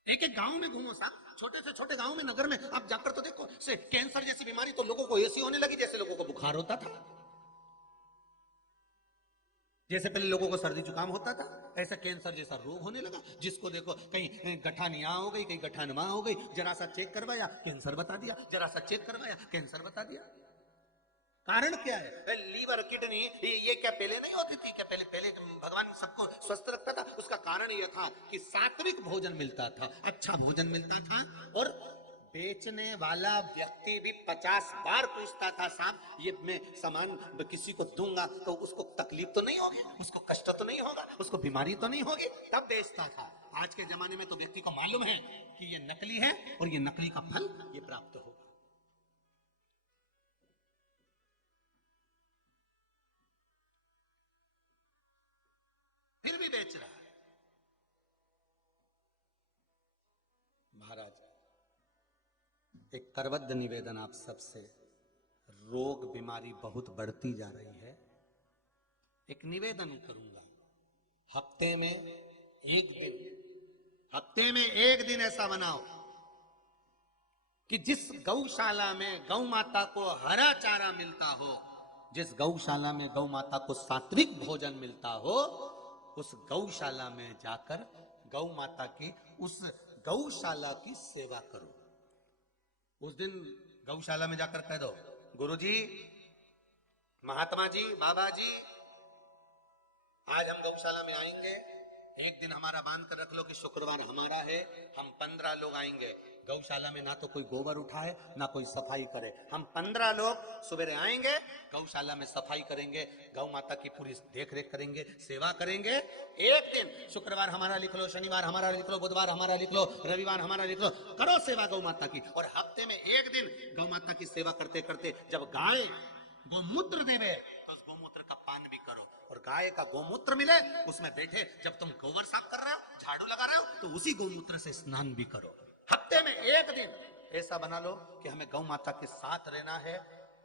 एक एक गांव में घूमो साहब, छोटे से छोटे गांव में, नगर में आप जाकर तो देखो, से कैंसर जैसी बीमारी तो लोगों को ऐसी होने लगी जैसे लोगों को बुखार होता था। जैसे पहले लोगों को सर्दी जुकाम होता था, ऐसा कैंसर जैसा रोग होने लगा। जिसको देखो कहीं गठान यहाँ हो गई, कहीं गठान वहां हो गई, जरा सा चेक करवाया कैंसर बता दिया, जरा सा चेक करवाया कैंसर बता दिया। कारण क्या है? लीवर, किडनी, ये क्या पहले नहीं होती थी क्या? पहले भगवान सबको स्वस्थ रखता था। उसका कारण यह था कि सात्विक भोजन मिलता था, अच्छा भोजन मिलता था, और बेचने वाला व्यक्ति भी 50 बार पूछता था, साहब ये मैं सामान किसी को दूंगा तो उसको तकलीफ तो नहीं होगी, उसको कष्ट तो नहीं होगा, उसको बीमारी तो नहीं होगी, तब बेचता था। आज के जमाने में तो व्यक्ति को मालूम है कि ये नकली है और ये नकली का फल ये प्राप्त होगा, फिर भी बेच रहा है। महाराज, एक करबद्ध निवेदन आप सबसे, रोग बीमारी बहुत बढ़ती जा रही है। एक निवेदन करूंगा, हफ्ते में एक दिन ऐसा बनाओ कि जिस गौशाला में गौ माता को हरा चारा मिलता हो, जिस गौशाला में गौ माता को सात्विक भोजन मिलता हो, उस गौशाला में जाकर गौ माता की, उस गौशाला की सेवा करो। उस दिन गौशाला में जाकर कह दो, गुरुजी, महात्मा जी, बाबा जी, आज हम गौशाला में आएंगे, एक दिन हमारा बांध कर रख लो कि शुक्रवार हमारा है, हम 15 लोग आएंगे। गौशाला में ना तो कोई गोबर उठाए ना कोई सफाई करे, हम 15 लोग सवेरे आएंगे, गौशाला में सफाई करेंगे, गौ माता की पूरी देख रेख करेंगे, सेवा करेंगे। एक दिन शुक्रवार हमारा लिख लो, शनिवार हमारा लिख लो, बुधवार हमारा लिख लो, रविवार हमारा लिख लो, करो सेवा गौ माता की। और हफ्ते में एक दिन गौ माता की सेवा करते करते जब गाय गोमूत्र देवे तो उस गोमूत्र का पान भी करो, और गाय का गोमूत्र मिले उसमें बैठे, जब तुम गोबर साफ कर रहे हो, झाड़ू लगा रहे हो, तो उसी गोमूत्र से स्नान भी करो। हफ्ते में एक दिन ऐसा बना लो कि हमें गौ माता के साथ रहना है।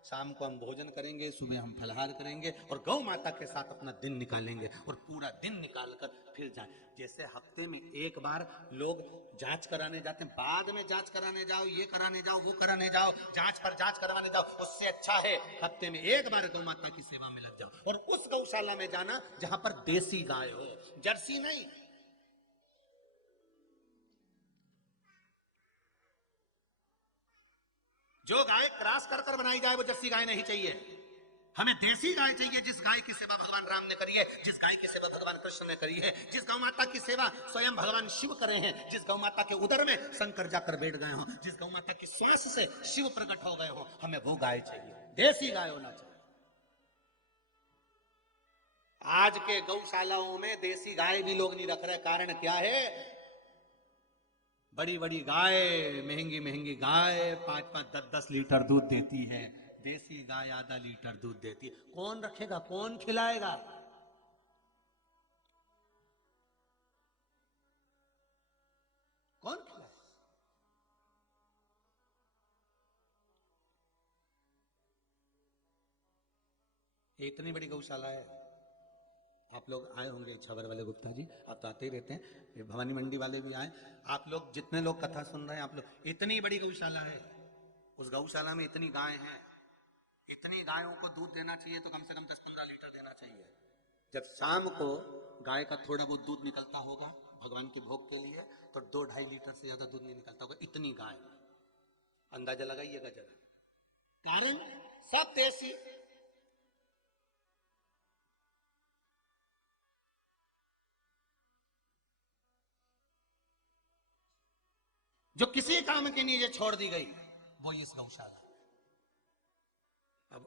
शाम को हम भोजन करेंगे, सुबह हम फलहार करेंगे और गौ माता के साथ अपना दिन निकालेंगे, और पूरा दिन निकालकर फिर जाए। जैसे हफ्ते में एक बार लोग जांच कराने जाते हैं, बाद में जांच कराने जाओ, ये कराने जाओ, वो कराने जाओ, जांच पर जांच करवाने जाओ, उससे अच्छा है हफ्ते में एक बार गौ माता की सेवा में लग जाओ। और उस गौशाला में जाना जहां पर देसी गाय हो, जर्सी नहीं। जो गाय क्रॉस कर कर बनाई जाए वो जर्सी गाय नहीं चाहिए, हमें देसी गाय चाहिए, जिस गाय की सेवा भगवान राम ने करी है, जिस गाय की सेवा भगवान कृष्ण ने करी है, जिस गौ माता की सेवा स्वयं भगवान शिव करे हैं, जिस गौ माता के उदर में शंकर जाकर बैठ गए हो, जिस गौ माता की श्वास से शिव प्रकट हो गए हो, हमें वो गाय चाहिए, देसी गाय होना चाहिए। आज के गौशालाओं में देसी गाय भी लोग नहीं रख रहे, कारण क्या है? बड़ी बड़ी गाय, महंगी महंगी गाय 5-5 10-10 लीटर दूध देती है, देसी गाय आधा लीटर दूध देती है। कौन रखेगा, कौन खिलाएगा? कौन खिलाएगा? इतनी बड़ी गौशाला है। आप लोग आए होंगे, छबर वाले गुप्ता जी, आप तो आते ही रहते हैं, भवानी मंडी वाले भी आए, आप लोग जितने लोग कथा सुन रहे हैं, आप लोग, इतनी बड़ी गौशाला है, उस गौशाला में इतनी गाय हैं, इतनी गायों को दूध देना चाहिए तो कम से कम 10-15 लीटर देना चाहिए। जब शाम को गाय का थोड़ा बहुत दूध निकलता होगा भगवान के भोग के लिए, तो 2-2.5 लीटर से ज्यादा दूध नहीं निकलता होगा, इतनी गाय। अंदाजा लगाइएगा जरा, कारण सब देसी। जो किसी काम के लिए छोड़ दी गई वो इस गौशाला। अब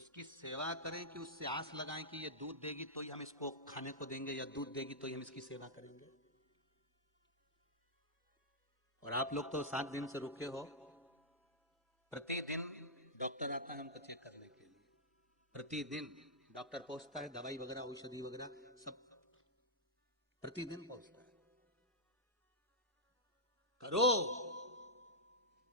उसकी सेवा करें कि उससे आस लगाएं कि ये दूध देगी तो ही हम इसको खाने को देंगे, या दूध देगी तो ही हम इसकी सेवा करेंगे। और आप लोग तो 7 दिन से रुके हो, प्रतिदिन डॉक्टर आता है हमको चेक करने के लिए, प्रतिदिन डॉक्टर पहुंचता है, दवाई वगैरह औषधि वगैरह सब प्रतिदिन पहुंचता है। करो,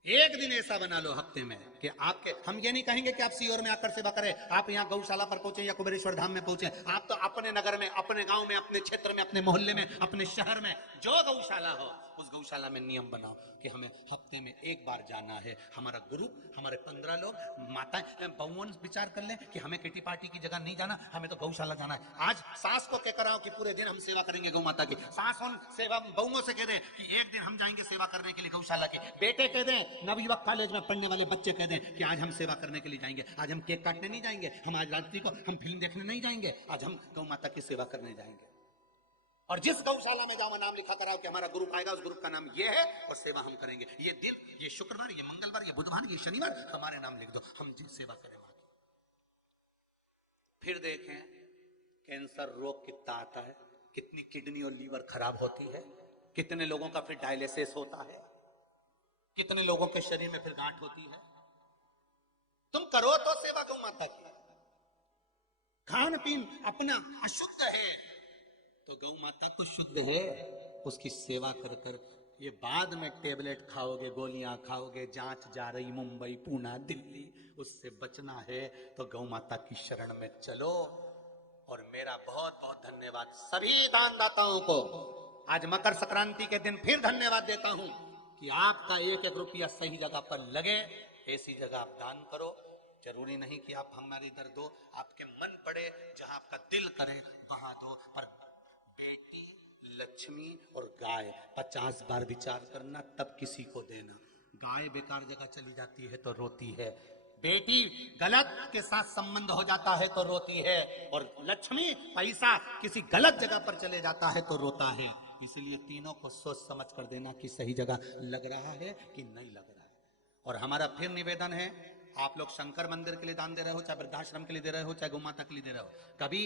एक दिन ऐसा बना लो हफ्ते में कि आपके, हम ये नहीं कहेंगे कि आप सीहोर में आकर सेवा करें, आप यहाँ गौशाला पर पहुंचे या कुबेरेश्वर धाम में पहुंचे, आप तो अपने नगर में, अपने गांव में, अपने क्षेत्र में, अपने मोहल्ले में, अपने शहर में जो गौशाला हो उस गौशाला में नियम बनाओ कि हमें हफ्ते में एक बार जाना है। हमारा ग्रुप, हमारे 15 लोग, माताएं बहुओं विचार कर लें कि हमें किटी पार्टी की जगह नहीं जाना, हमें तो गौशाला जाना है। आज सास को कह कराओ कि पूरे दिन हम सेवा करेंगे गौ माता की, सास उन सेवा बहुओं से कह दें कि एक दिन हम जाएंगे सेवा करने के लिए गौशाला की, बेटे कह दें, नवयुवक कॉलेज में पढ़ने वाले बच्चे कह दें कि आज हम सेवा करने के लिए जाएंगे, आज हम केक काटने नहीं जाएंगे, हम आज रात्रि को हम फिल्म देखने नहीं जाएंगे, आज हम गौ माता की सेवा करने जाएंगे। और जिस गौशाला में जाओ नाम लिखा कराओ कि हमारा ग्रुप आएगा, उस ग्रुप का नाम ये है और सेवा हम करेंगे, ये दिन, ये शुक्रवार, ये मंगलवार, ये बुधवार, ये शनिवार हमारे नाम लिख दो, हम जिस सेवा करेंगे। फिर देखें कैंसर रोग कितना आता है, कितनी किडनी और लीवर खराब होती है, कितने लोगों का फिर डायलिसिस होता है, कितने लोगों के शरीर में फिर गांठ होती है। तुम करो तो सेवा गौ माता की। खान पीन अपना अशुद्ध है तो गौ माता तो शुद्ध है, उसकी सेवा कर कर ये बाद में टेबलेट खाओगे, गोलियां खाओगे, जांच जा रही मुंबई, पूना, दिल्ली, उससे बचना है तो गौ माता की शरण में चलो। और मेरा बहुत बहुत धन्यवाद सभी दानदाताओं को। आज मकर संक्रांति के दिन फिर धन्यवाद देता हूं कि आपका एक एक रुपया सही जगह पर लगे, ऐसी जगह आप दान करो। जरूरी नहीं कि आप हमारे इधर दो, आपके मन पड़े जहां आपका दिल करे वहां दो, पर बेटी, लक्ष्मी और गाय 50 बार विचार करना तब किसी को देना। गाय बेकार जगह चली जाती है तो रोती है, बेटी गलत के साथ संबंध हो जाता है तो रोती है, और लक्ष्मी पैसा किसी गलत जगह पर चले जाता है तो रोता है। इसलिए तीनों को सोच समझ कर देना कि सही जगह लग रहा है कि नहीं लग रहा है। और हमारा फिर निवेदन है, आप लोग शंकर मंदिर के लिए दान दे रहे हो, चाहे वृद्धाश्रम के लिए दे रहे हो, चाहे गौ माता के लिए दे रहे हो, कभी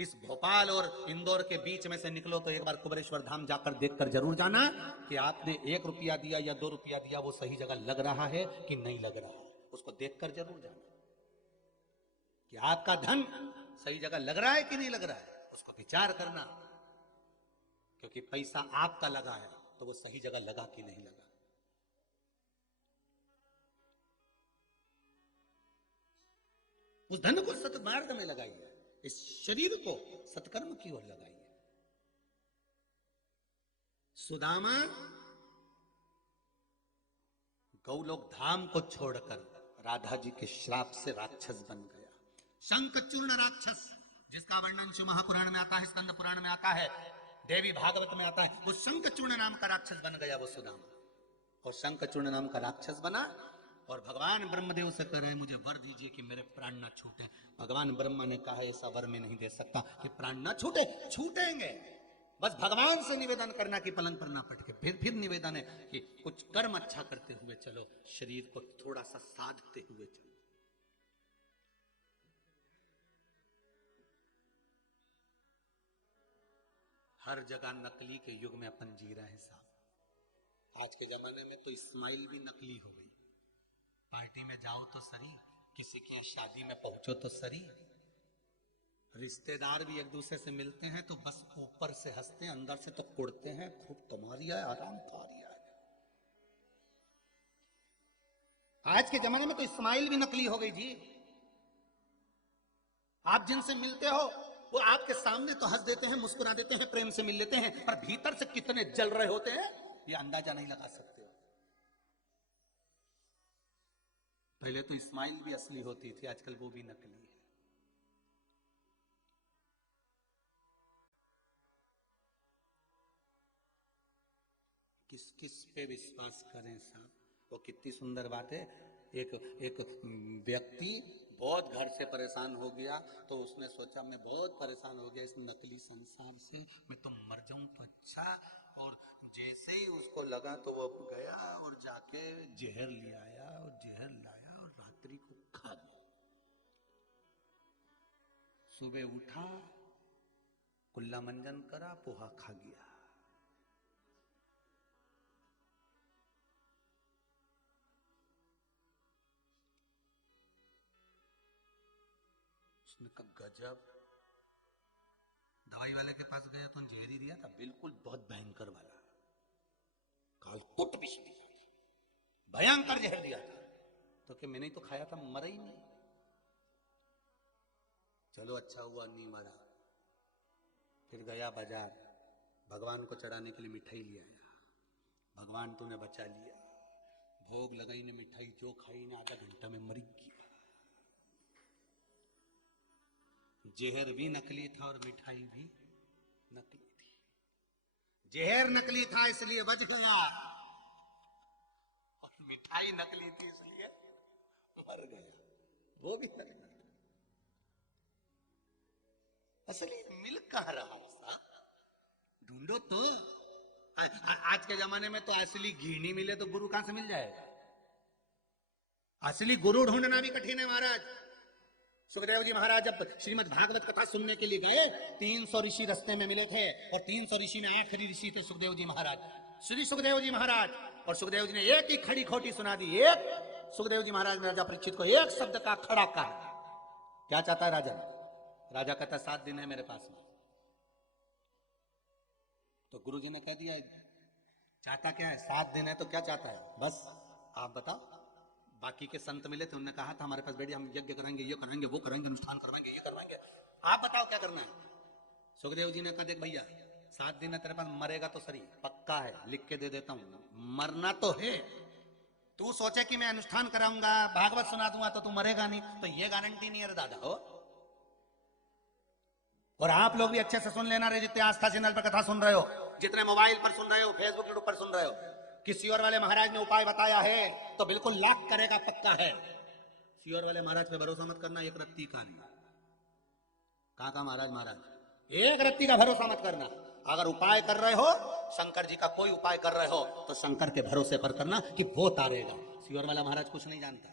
इस भोपाल और इंदौर के बीच में से निकलो तो एक बार कुबेरेश्वर धाम जाकर देखकर जरूर जाना कि आपने 1 रुपया दिया या 2 रुपया दिया वो सही जगह लग रहा है कि नहीं लग रहा है। उसको देखकर जरूर जाना कि आपका धन सही जगह लग रहा है कि नहीं लग रहा है, उसको विचार करना, क्योंकि पैसा आपका लगा है तो वो सही जगह लगा कि नहीं लगा। उस धन को सत्मार्ग में लगाइए, इस शरीर को सत्कर्म की ओर लगाइए। सुदामा गौलोक धाम को छोड़कर राधा जी के श्राप से राक्षस बन गया, शंखचूर्ण राक्षस, जिसका वर्णन शिव महापुराण में आता है, स्कंद पुराण में आता है, देवी भागवत में आता है। वो शंखचूर्ण नाम का राक्षस बन गया वो सुदामा, और शंखचूर्ण नाम का राक्षस बना और भगवान ब्रह्मदेव से कह रहे मुझे वर दीजिए कि मेरे प्राण ना छूटे। भगवान ब्रह्मा ने कहा ऐसा वर मैं नहीं दे सकता कि प्राण ना छूटे, छूटेंगे, बस भगवान से निवेदन करना कि पलंग पर ना पटके। फिर निवेदन है कि कुछ कर्म अच्छा करते हुए चलो, शरीर को थोड़ा सा साधते हुए चलो। हर जगह नकली के युग में अपन जी रहे हैं साहब। आज के जमाने में तो स्माइल भी नकली हो गई। पार्टी में जाओ तो सरी, किसी के शादी में पहुंचो तो सरी, रिश्तेदार भी एक दूसरे से मिलते हैं तो बस ऊपर से हंसते हैं, अंदर से तो कुड़ते हैं, खूब तुम्हारी है, आराम तुम्हारी है। आज के जमाने में तो स्माइल भी नकली हो गई जी। आप जिनसे मिलते हो वो आपके सामने तो हंस देते हैं, मुस्कुरा देते हैं, प्रेम से मिल लेते हैं, पर भीतर से कितने जल रहे होते हैं ये अंदाजा नहीं लगा सकते हो। पहले तो स्माइल भी असली होती थी, आजकल वो भी नकली है। किस किस पे विश्वास करें साहब। वो कितनी सुंदर बात है, एक एक व्यक्ति बहुत घर से परेशान हो गया तो उसने सोचा मैं बहुत परेशान हो गया इस नकली संसार से, मैं तो मर जाऊं तो अच्छा। और जैसे ही उसको लगा तो वो गया और जाके जहर ले आया और जहर लाया और रात्रि को खा लिया। सुबह उठा, कुल्ला मंजन करा, पोहा खा गया। उसने कहा गजब। दवाई वाले के पास गया तो जहर ही दिया था, बिल्कुल बहुत भयंकर वाला, कालकुट विष दिया था, भयंकर जहर दिया था। तो क्या मैंने ही तो खाया था, मरा ही नहीं। चलो अच्छा हुआ नहीं मरा। फिर गया बाजार, भगवान को चढ़ाने के लिए मिठाई ले आया। भगवान तूने बचा लिया। भोग लगाई ने, मिठाई जो खाई ने, आधा घंटा में मर गया। जहर भी नकली था और मिठाई भी नकली थी। जहर नकली था इसलिए बच गया, और मिठाई नकली थी इसलिए मर गया। वो भी नकली था। असली मिल कहां रहा था? ढूंढो तो। आज के जमाने में तो असली घी नहीं मिले तो गुरु कहां से मिल जाएगा? असली गुरु ढूंढना भी कठिन है महाराज। सुखदेव जी महाराज जब श्रीमद् भागवत कथा सुनने के लिए गए, 300 ऋषि रास्ते में मिले थे, और 300 ऋषि में आखिरी ऋषि थे सुखदेव जी महाराज, श्री सुखदेव जी महाराज। और सुखदेव जी ने एक ही खड़ी खोटी सुना दी। एक सुखदेव जी महाराज ने राजा परीक्षित को एक शब्द का खड़ा कहा। क्या चाहता है राजा? राजा कहता 7 दिन है मेरे पास में। तो गुरु जी ने कह दिया चाहता क्या है? 7 दिन है तो क्या चाहता है? बस आप बताओ। बाकी के संत मिले थे, उन्होंने कहा था हमारे पास बैठिए, हम यज्ञ करेंगे, ये करेंगे, वो करेंगे, अनुष्ठान करवाएंगे, ये करवाएंगे, आप बताओ क्या करना है। सुखदेव जी ने कहा देख भैया, 7 दिन है तेरे पास, मरेगा तो सही, पक्का है, लिख के दे देता हूं, मरना तो है। तू सोचे कि मैं अनुष्ठान कराऊंगा, भागवत सुना दूंगा तो तू मरेगा नहीं, तो ये गारंटी नहीं है रे दादा हो। और आप लोग भी अच्छे से सुन लेना रे, जितने आस्था चैनल पर कथा सुन रहे हो, जितने मोबाइल पर सुन रहे हो, फेसबुक यूट्यूब पर सुन रहे हो, कि सियोर वाले महाराज ने उपाय बताया है तो बिल्कुल लाख करेगा, पक्का है। सियोर वाले महाराज पे भरोसा मत करना, एक रत्ती का नहीं। कहा महाराज? महाराज एक रत्ती का भरोसा मत करना। अगर उपाय कर रहे हो, शंकर जी का कोई उपाय कर रहे हो, तो शंकर के भरोसे पर करना कि वो तारेगा। सियोर वाला महाराज कुछ नहीं जानता।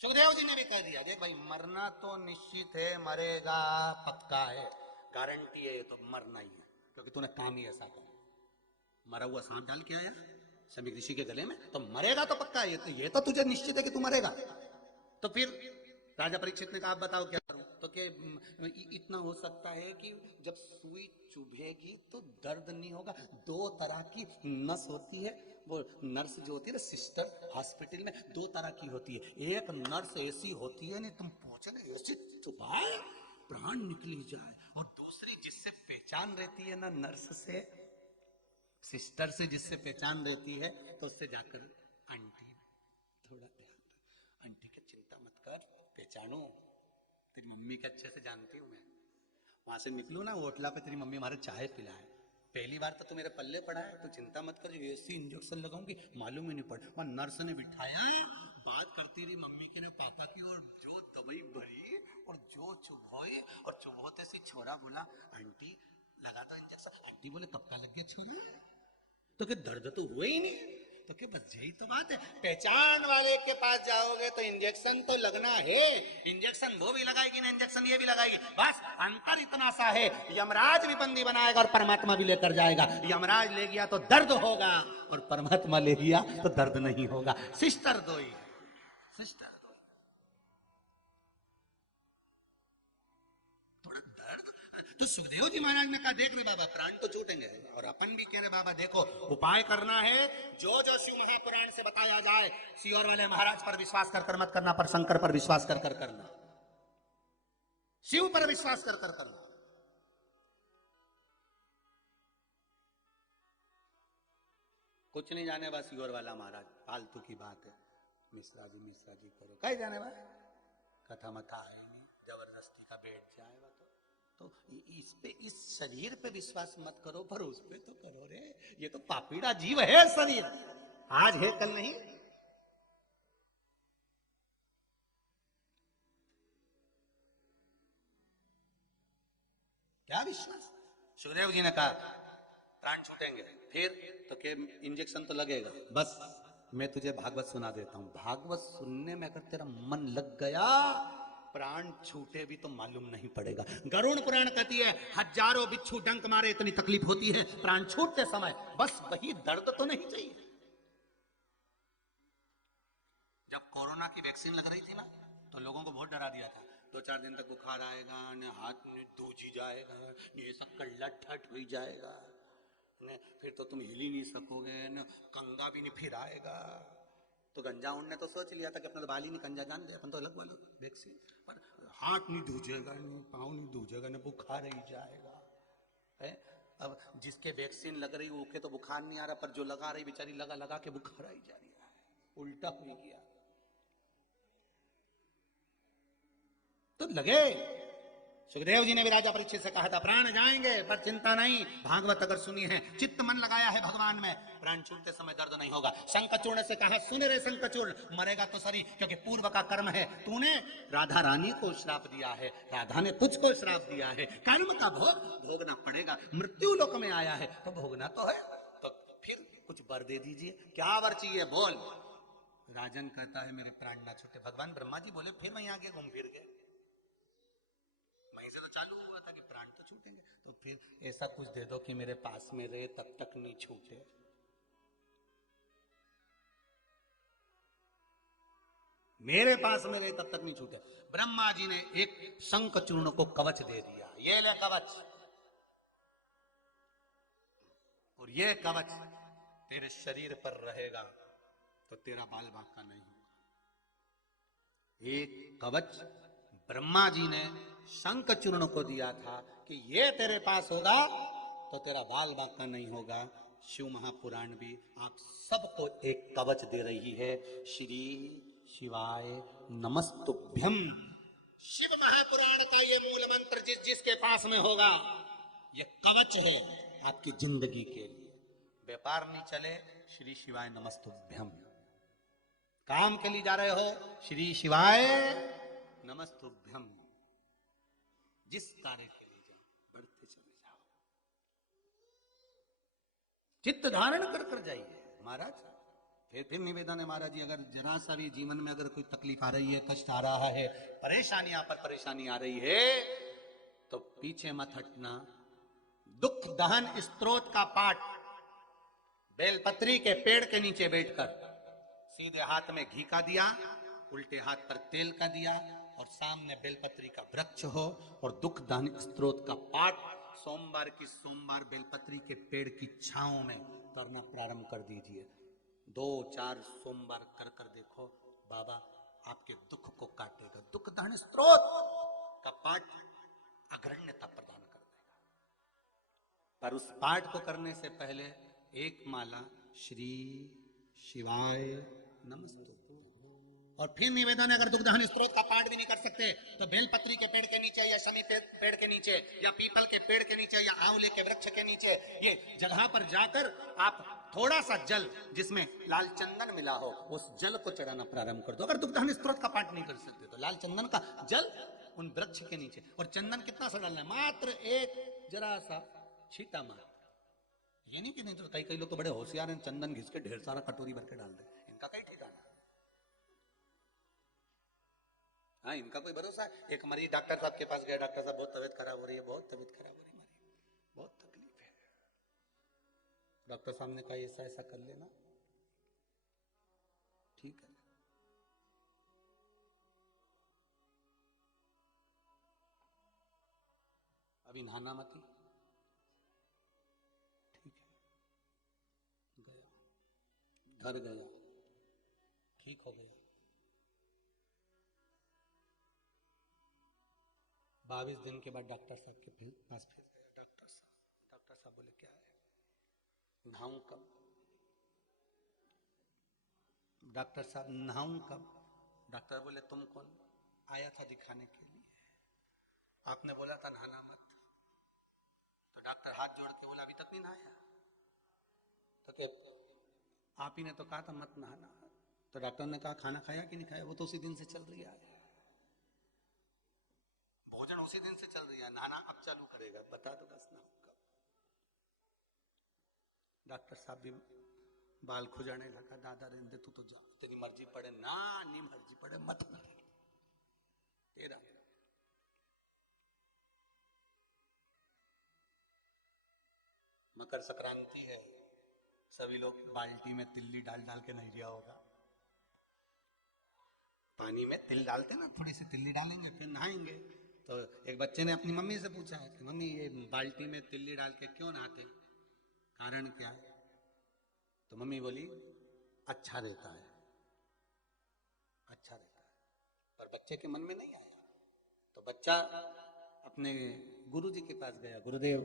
सुखदेव जी ने भी कह दिया देख भाई, मरना तो निश्चित है, मरेगा पक्का है, गारंटी है, तो मरना ही है, क्योंकि तूने काम ही ऐसा कर, मरा हुआ सांप डाल के आया समीक ऋषि के गले में, तो मरेगा तो पक्का है, ये तो तुझे निश्चित है कि तू मरेगा। तो फिर राजा परीक्षित ने कहा आप बताओ क्या करूं? तो क्या इतना हो सकता है कि जब सुई चुभेगी तो दर्द नहीं होगा। 2 तरह की नस होती है, वो नर्स जो होती है ना सिस्टर, हॉस्पिटल में 2 तरह की होती है। एक नर्स ऐसी होती है, नहीं तुम पूछे ना, ऐसी चुभाए प्राण निकली जाए, और दूसरी जिससे पहचान रहती है ना नर्स से, सिस्टर से जिससे पहचान रहती है, तो उससे जाकर आंटी थोड़ा ध्यान, आंटी की चिंता मत कर, पहचानो, तेरी मम्मी के अच्छे से जानती हूं मैं। वहां से निकलू ना होटला पे, तेरी मम्मी हमारे चाय पिलाए, पहली बार तो तू मेरे पल्ले पड़ा है, तो चिंता मत कर, ऐसी इंजेक्शन लगाऊंगी मालूम ही नहीं पड़ा। वहां नर्स ने बिठाया, बात करती रही मम्मी के ने पापा की, और जो दवाई भरी और जो चुभोई, और चुभोते से छोरा बोला आंटी लगा दो इंजेक्शन। आंटी बोले कब का लग गया छोरा? तो क्या दर्द तो हुआ ही नहीं। तो क्या बस यही तो बात है, पहचान वाले के पास जाओगे तो इंजेक्शन तो लगना है। इंजेक्शन वो भी लगाएगी ना, इंजेक्शन ये भी लगाएगी, बस अंतर इतना सा है, यमराज भी बंदी बनाएगा और परमात्मा भी लेकर जाएगा। यमराज ले गया तो दर्द होगा, और परमात्मा ले गया तो दर्द नहीं होगा। सिस्टर दो ही, सिस्टर दो, थोड़ा दर्द। तो सुखदेव जी महाराज ने कहा देख रहे बाबा, प्राण तो छूटेंगे, और अपन भी कह रहे बाबा देखो उपाय करना है, जो जो शिव महापुराण से बताया जाए, सियोर वाले महाराज पर विश्वास कर कर मत करना, पर शंकर पर विश्वास कर कर करना, शिव पर विश्वास कर कर करना। कुछ नहीं जाने बा सियोर वाला महाराज, फालतू की बात है, मिश्रा जी करो, कहीं जाने बा, कथा मथा है नहीं, जबरदस्ती का बैठ जाएगा तो इस पे, इस शरीर पे विश्वास मत करो, पर उस पे तो करो रे, ये तो पापीड़ा जीव है शरीर, आज है कल नहीं। क्या विश्वास? सुखदेव जी ने कहा प्राण छूटेंगे, फिर तो के इंजेक्शन तो लगेगा, बस मैं तुझे भागवत सुना देता हूं। भागवत सुनने में अगर तेरा मन लग गया, प्राण छूटे भी तो मालूम नहीं पड़ेगा। गरुड़ पुराण कहती है हजारों बिच्छू डंक मारे इतनी तकलीफ होती है प्राण छूटते समय, बस वही दर्द तो नहीं चाहिए। जब कोरोना की वैक्सीन लग रही थी ना, तो लोगों को बहुत डरा दिया था, 2-4 दिन तक बुखार आएगा न, हाथ में दूजी जाएगा, ये सब लट-ठट हुई जाएगा न, फिर तो तुम हिल ही नहीं सकोगे न, कंगा भी नहीं फिर आएगा। तो गंजा उनने तो सोच लिया था कि अपना तो बाल ही नहीं कंजा जान दे, अपन तो लगवा लो वैक्सीन, पर हाथ नहीं दूजेगा न, पाँव नहीं दूजेगा न, बुखार ही जाएगा है। अब जिसके वैक्सीन लग रही ओके तो बुखार नहीं आ रहा, पर जो लगा रही बेचारी लगा लगा के बुखार आई जा रही है, उल्टा हो गया। तो लगे। सुखदेव जी ने भी राजा परीक्षित से कहा था प्राण जाएंगे पर चिंता नहीं, भागवत अगर सुनी है, चित्त मन लगाया है भगवान में, प्राण छूटते समय दर्द नहीं होगा। शंखचूर्ण से कहा सुन रे शंखचूर्ण, मरेगा तो सही क्योंकि पूर्व का कर्म है, तूने राधा रानी को श्राप दिया है, राधा ने तुझको श्राप दिया है, कर्म का भोग भोगना पड़ेगा, मृत्यु लोक में आया है तो भोगना तो है, तो फिर कुछ वर दे दीजिए, क्या वर चाहिए बोल। राजन कहता है मेरे प्राण ना छूटे। भगवान ब्रह्मा जी बोले फिर वहीं आगे घूम फिर गए, वहीं से तो चालू हुआ था कि प्राण तो छूटेंगे, तो फिर ऐसा कुछ दे दो कि मेरे पास में रहे तब तक नहीं छूटे। मेरे पास में रहे तब तक नहीं छूटे। ब्रह्मा जी ने एक शंख चूर्ण को कवच दे दिया, ये ले कवच, और ये कवच तेरे शरीर पर रहेगा तो तेरा बाल बांका नहीं होगा। एक कवच ब्रह्मा जी ने शंख चूर्ण को दिया था कि ये तेरे पास होगा तो तेरा बाल बांका नहीं होगा। शिव महापुराण भी आप सबको एक कवच दे रही है, श्री शिवाय नमस्तुभ्यम। शिव महापुराण का ये मूल मंत्र जिसके पास में होगा, ये कवच है आपकी जिंदगी के लिए। व्यापार नहीं चले, श्री शिवाय नमस्तुभ्यम। काम के लिए जा रहे हो, श्री शिवाय नमस्तुभ्यम। जिस कार्य के लिए जाओ बढ़ते चले जाओ, चित्त धारण कर कर जाइए। महाराज फिर निवेदन है महाराज जी, अगर जरा सा भी जीवन में अगर कोई तकलीफ आ रही है, कष्ट आ रहा है, परेशानियां पर परेशानी आ रही है, तो पीछे मत हटना। दुख दहन स्तोत्र का पाठ बेलपत्री के पेड़ के नीचे बैठकर, सीधे हाथ में घी का दिया, उल्टे हाथ पर तेल का दिया, और सामने बेलपत्री का वृक्ष हो और दुख दहन स्तोत्र का पाठ सोमवार की सोमवार बेलपत्री के पेड़ की छांव में करना प्रारंभ कर दीजिए। 2-4 सोमवार कर कर देखो, बाबा आपके दुख को काटेगा। दुख दहन स्तोत्र का पाठ अग्रण्यता प्रदान कर देगा। पर उस पाठ को करने से पहले एक माला श्री शिवाय नमस्तुभ्यम। और फिर निवेदन है, अगर दुख दहन स्तोत्र का पाठ भी नहीं कर सकते तो बेलपत्री के पेड़ के नीचे या शमी पेड़ के नीचे या पीपल के पेड़ के नीचे या आंवले के वृक्ष के नीचे, ये जगह पर जाकर आप थोड़ा सा जल जिसमें लाल चंदन मिला हो, उस जल को चढ़ाना प्रारंभ कर दो। अगर दुख दहन स्तोत्र का पाठ नहीं कर सकते तो लाल चंदन का जल उन वृक्ष के नीचे, और चंदन कितना सा डालना है, मात्र एक जरा सा छीटा मार। ये नहीं कि नहीं, तो कई लोग तो बड़े होशियार हैं, चंदन घिस के ढेर सारा कटोरी भर के डाल दे, इनका कई ठिकाना। हाँ, इनका कोई भरोसा है। एक मरीज डॉक्टर साहब के पास गया, डॉक्टर साहब बहुत तबीयत खराब हो रही है, बहुत तबीयत खराब हो रही है, मरीज बहुत तकलीफ है। डॉक्टर साहब ने कहा ऐसा ऐसा कर लेना, ठीक है। अभी नहाना मत ही, ठीक है। गया, घर गया, ठीक हो गया। 22 दिन के बाद डॉक्टर साहब के पास फिर गया। डॉक्टर साहब बोले क्या है, नहाऊं कब? डॉक्टर साहब नहाऊं कब? डॉक्टर बोले तुम कौन? आया था दिखाने के लिए, आपने बोला था नहाना मत। तो डॉक्टर हाथ जोड़ के बोला अभी तक नहीं नहाया? तो क्या आप ही ने तो कहा था मत नहाना। तो डॉक्टर ने कहा खाना खाया कि नहीं खाया? वो तो उसी दिन से चल रही है, भोजन उसी दिन से चल रही है, नहाना अब चालू करेगा, बता दो बस ना कब। डॉक्टर साहब भी बाल खुजाने लगा, दादा रहने तू तो जा, तेरी मर्जी पड़े ना, नहीं मर्जी पड़े मत कर तेरा। मकर संक्रांति है, सभी लोग बाल्टी में तिल्ली डाल डाल के नहीं लिया होगा, पानी में तिल डालते ना, थोड़ी सी तिल्ली डालेंगे फिर नहाएंगे। तो एक बच्चे ने अपनी मम्मी से पूछा कि मम्मी ये बाल्टी में तिल्ली डाल के क्यों नहाते, कारण क्या है? तो मम्मी बोली अच्छा रहता है, अच्छा रहता है। पर बच्चे के मन में नहीं आया, तो बच्चा अपने गुरुजी के पास गया, गुरुदेव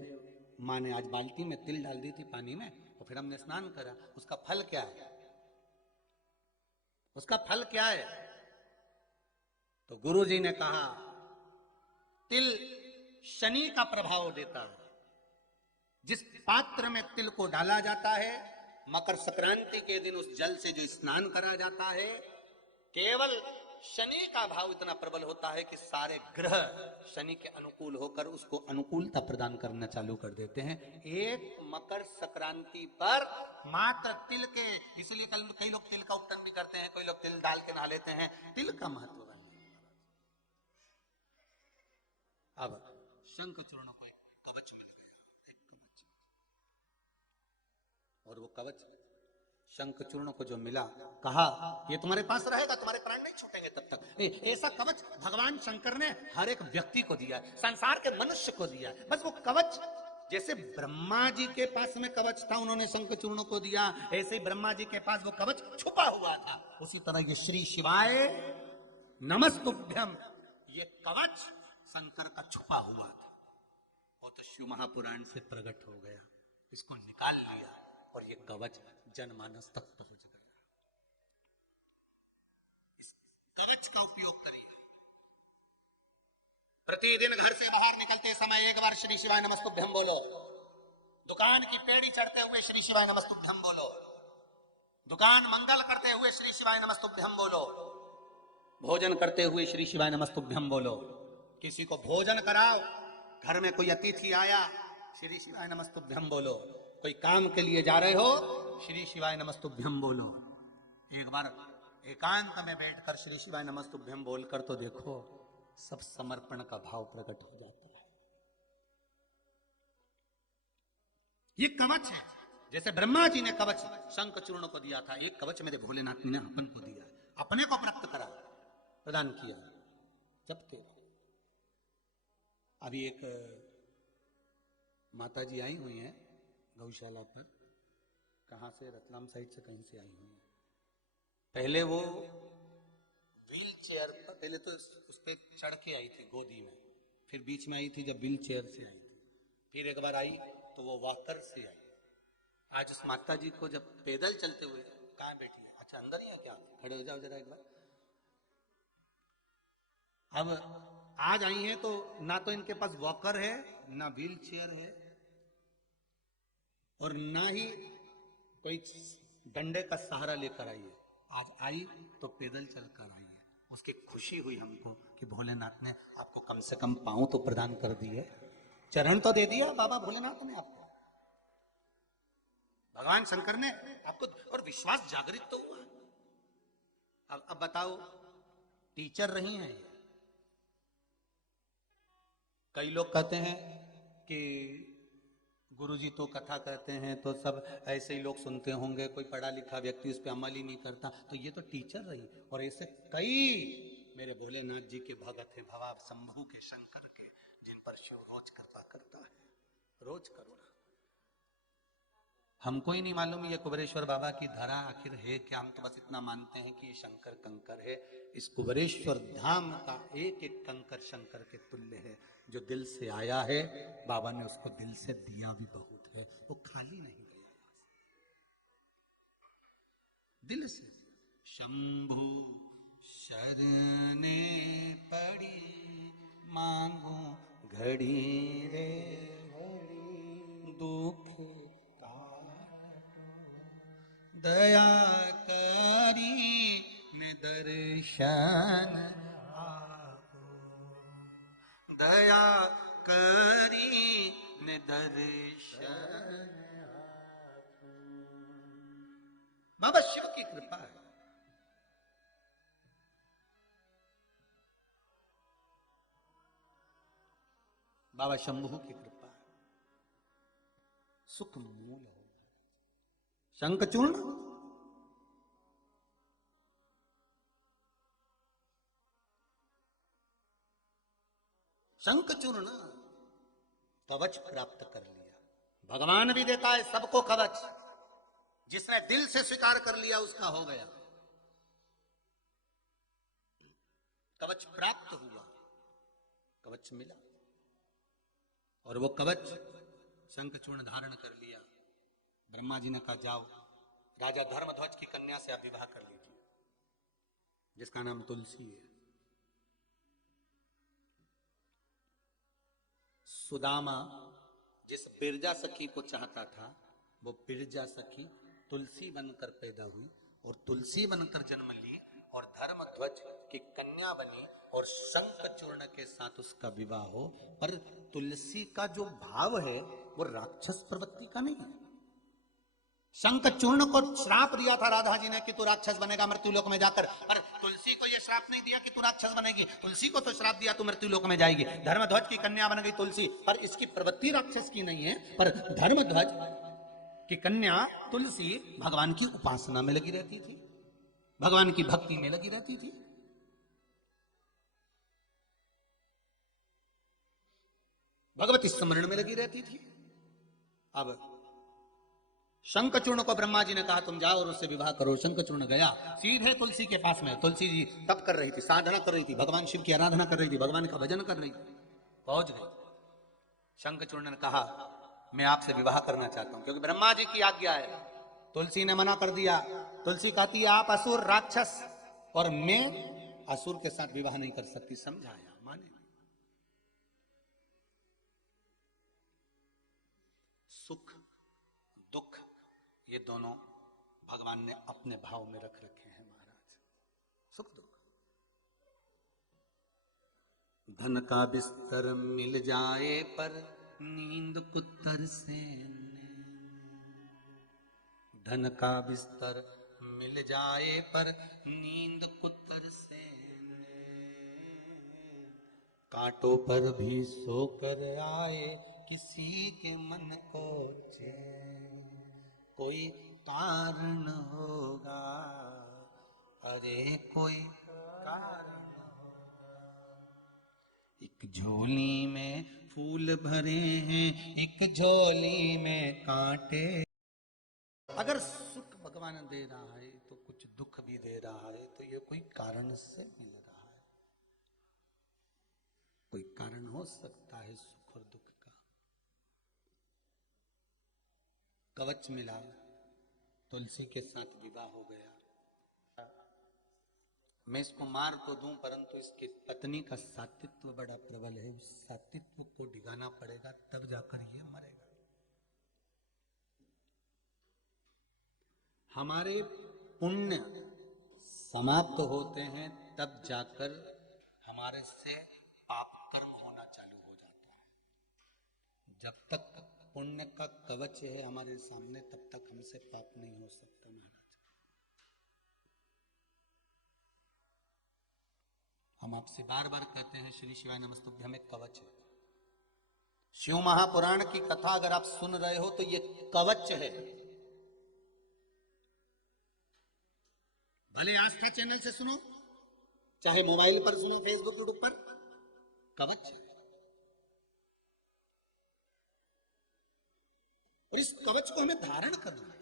माँ ने आज बाल्टी में तिल डाल दी थी पानी में, और फिर हमने स्नान करा, उसका फल क्या है, उसका फल क्या है? तो गुरुजी ने कहा तिल शनि का प्रभाव देता है, जिस पात्र में तिल को डाला जाता है, मकर संक्रांति के दिन उस जल से जो स्नान करा जाता है, केवल शनि का भाव इतना प्रबल होता है कि सारे ग्रह शनि के अनुकूल होकर उसको अनुकूलता प्रदान करना चालू कर देते हैं। एक मकर संक्रांति पर मात्र तिल के, इसलिए कई लोग तिल का उपटन भी करते हैं, कोई लोग तिल डाल के नहा लेते हैं, तिल का महत्व है। अब शंखचूर्ण को एक कवच मिल गया, एक कवच, और वो कवच शंखचूर्ण को जो मिला, कहा ये तुम्हारे पास रहेगा, तुम्हारे प्राण नहीं छूटेंगे तब तक। ऐसा कवच भगवान शंकर ने हर एक व्यक्ति को दिया, संसार के मनुष्य को दिया। बस वो कवच, जैसे ब्रह्मा जी के पास में कवच था, उन्होंने शंखचूर्ण को दिया, ऐसे ही ब्रह्मा जी के पास वो कवच छुपा हुआ था। उसी तरह ये श्री शिवाय नमस्तुभ्यम, ये कवच शंकर का छुपा हुआ था, और तो शिव महापुराण से प्रकट हो गया, इसको निकाल लिया और ये कवच जनमानस तक पहुंच गया। इस कवच का उपयोग करिए। प्रतिदिन घर से बाहर निकलते समय एक बार श्री शिवाय नमस्तुभ्यम बोलो, दुकान की पेड़ी चढ़ते हुए श्री शिवाय नमस्तुभ्यम बोलो, दुकान मंगल करते हुए श्री शिवाय नमस्तुभ्यम बोलो, भोजन करते हुए श्री शिवाय नमस्तुभ्यम बोलो, किसी को भोजन कराओ, घर में कोई अतिथि आया, श्री शिवाय नमस्तुभ्यम बोलो, कोई काम के लिए जा रहे हो, श्री शिवाय नमस्तुभ्यम बोलो। एक बार एकांत में बैठकर श्री शिवाय नमस्तुभ्यम बोलकर तो देखो, सब समर्पण का भाव प्रकट हो जाता है। ये कवच है, जैसे ब्रह्मा जी ने कवच शंखचूर्ण को दिया था, एक कवच मेरे भोलेनाथ ने अपन को दिया, अपने को प्राप्त करा, प्रदान किया, जपते रहो। अभी एक माता जी आई हुई हैं गौशाला पर, कहां से, रतलाम साइड से कहीं से आई हुई हैं। पहले वो व्हील चेयर पर, पहले तो उस पर चढ़ के आई थी गोदी में, फिर बीच में आई थी जब व्हील चेयर से आई थी, फिर एक बार आई तो वो वॉकर से आई। आज उस माता जी को जब पैदल चलते हुए, कहाँ बैठी है, अच्छा अंदर ही है क्या, खड़े हो जाओ जरा एक बार। अब आज आई हैं तो ना तो इनके पास वॉकर है, ना व्हील चेयर है, और ना ही कोई डंडे का सहारा लेकर आई है। आज आई तो पैदल चलकर आई है। उसकी खुशी हुई हमको कि भोलेनाथ ने आपको कम से कम पांव तो प्रदान कर दिए, चरण तो दे दिया बाबा भोलेनाथ ने आपको, भगवान शंकर ने आपको, और विश्वास जागृत तो हुआ। अब बताओ, टीचर रही हैं। कई लोग कहते हैं कि गुरुजी तो कथा कहते हैं तो सब ऐसे ही लोग सुनते होंगे, कोई पढ़ा लिखा व्यक्ति उस पर अमल ही नहीं करता, तो ये तो टीचर रही। और ऐसे कई मेरे भोलेनाथ जी के भगत हैं, भवा शंभू के, शंकर के, जिन पर शिव रोज कृपा करता है, रोज करुणा। हमको ही नहीं मालूम ये कुबेरेश्वर बाबा की धरा आखिर है क्या, हम तो बस इतना मानते हैं कि ये शंकर कंकर है। इस कुबेरेश्वर धाम का एक एक कंकर शंकर के तुल्य है। जो दिल से आया है, बाबा ने उसको दिल से दिया भी बहुत है, वो खाली नहीं गया, दिल से। शंभु शरणे पड़ी मांगो घड़ी रे घड़ी, दुख दया करी में दर्शन आपो, दया करी में दर्शन आपो। बाबा शिव की कृपा है। बाबा शंभू की कृपा है। सुख मूल हो शंखचूर्ण शंखचूर्ण कवच प्राप्त कर लिया। भगवान भी देता है सबको कवच, जिसने दिल से स्वीकार कर लिया उसका हो गया। कवच प्राप्त हुआ, कवच मिला, और वो कवच शंखचूर्ण धारण कर लिया। ब्रह्मा जी ने कहा जाओ राजा धर्मध्वज की कन्या से आप विवाह कर लीजिए, जिसका नाम तुलसी है। सुदामा जिस बिरजा सखी को चाहता था, वो बिरजा सखी तुलसी बनकर पैदा हुई और तुलसी बनकर जन्म ली और धर्मध्वज की कन्या बनी और शंखचूर्ण के साथ उसका विवाह हो। पर तुलसी का जो भाव है वो राक्षस प्रवृत्ति का नहीं है। शंखचूर्ण को श्राप दिया था राधा जी ने कि तू राक्षस बनेगा मृत्युलोक में जाकर, पर तुलसी को यह श्राप नहीं दिया कि तू राक्षस बनेगी। तुलसी को तो श्राप दिया तू मृत्युलोक में जाएगी। धर्मध्वज की कन्या बन गई तुलसी, पर इसकी प्रवृत्ति राक्षस की नहीं है। पर धर्मध्वज की कन्या तुलसी भगवान की उपासना में लगी रहती थी, भगवान की भक्ति में लगी रहती थी। भगवती स्मरण में लगी रहती थी। अब शंखचूर्ण को ब्रह्मा जी ने कहा तुम जाओ और उससे विवाह करो। शंखचूर्ण गया सीधे तुलसी के पास में। तुलसी जी तप कर रही थी, साधना कर रही थी, भगवान शिव की आराधना कर रही थी, भगवान का भजन कर रही थी। पहुंच गई। शंखचूर्ण ने कहा मैं आपसे विवाह करना चाहता हूं, क्योंकि ब्रह्मा जी की आज्ञा है। तुलसी ने मना कर दिया। तुलसी कहती है आप असुर राक्षस और मैं असुर के साथ विवाह नहीं कर सकती। समझाया, माने। सुख दुख ये दोनों भगवान ने अपने भाव में रख रखे हैं महाराज। सुख दुख, धन का बिस्तर मिल जाए पर नींद कुत्तर से, धन का बिस्तर मिल जाए पर नींद कुत्तर से, कांटों पर भी सोकर आए किसी के मन को चैन, कोई कारण होगा, अरे कोई कारण होगा। एक झोली में फूल भरे हैं, एक झोली में कांटे। अगर सुख भगवान दे रहा है तो कुछ दुख भी दे रहा है, तो ये कोई कारण से मिल रहा है। कोई कारण हो सकता है सुख और दुख का। कवच मिला, तुलसी के साथ विवाह हो गया। मैं इसको मार तो दूं, परंतु इसकी पत्नी का सात्वित्व बड़ा प्रबल है। उस सात्वित्व को डिगाना पड़ेगा, तब जाकर ये मरेगा। हमारे पुण्य समाप्त होते हैं तब जाकर हमारे से पाप कर्म होना चालू हो जाता है। जब तक पुण्य का कवच है हमारे सामने, तब तक हमसे पाप नहीं हो सकता महाराज। हम आपसे बार बार कहते हैं श्री शिवाय नमस्तुभ्यं एक कवच है। शिव महापुराण की कथा अगर आप सुन रहे हो तो ये कवच है। भले आस्था चैनल से सुनो, चाहे मोबाइल पर सुनो, फेसबुक यूट्यूब पर, कवच है। और इस कवच को हमें धारण करना है।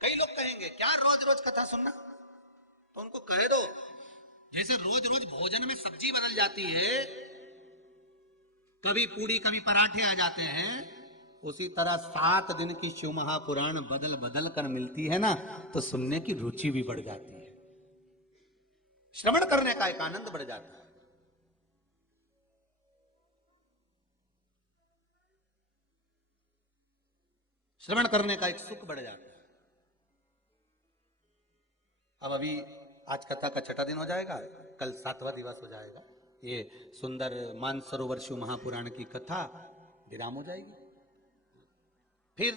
कई लोग कहेंगे क्या रोज रोज कथा सुनना, तो उनको कह दो जैसे रोज रोज भोजन में सब्जी बदल जाती है, कभी पूरी कभी पराठे आ जाते हैं, उसी तरह 7 दिन की शिव महापुराण बदल बदल कर मिलती है ना, तो सुनने की रुचि भी बढ़ जाती है, श्रवण करने का एक आनंद बढ़ जाता है। श्रवण करने का एक सुख बढ़ जाता है। अब अभी आज कथा का 6ठा दिन हो जाएगा, कल 7वां दिवस हो जाएगा। ये सुंदर मानसरोवर शिव महापुराण की कथा विराम हो जाएगी। फिर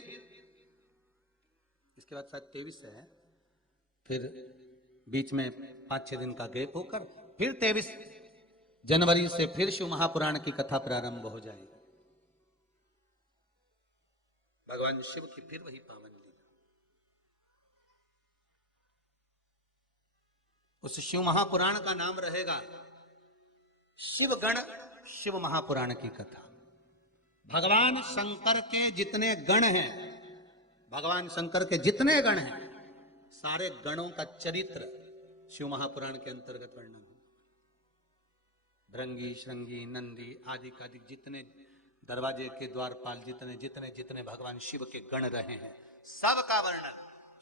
इसके बाद शायद 23 से है, फिर बीच में 5-6 दिन का गैप होकर फिर 23 जनवरी से फिर शिव महापुराण की कथा प्रारंभ हो जाएगी। भगवान शिव की फिर वही पावन लीला। उस शिव महापुराण का नाम रहेगा शिवगण शिव महापुराण की कथा। भगवान शंकर के जितने गण हैं, भगवान शंकर के जितने गण हैं, सारे गणों का चरित्र शिव महापुराण के अंतर्गत वर्णन। भृंगी, श्रृंगी, नंदी आदि आदि जितने दरवाजे के द्वारपाल, जितने जितने जितने भगवान शिव के गण रहे हैं, सबका वर्णन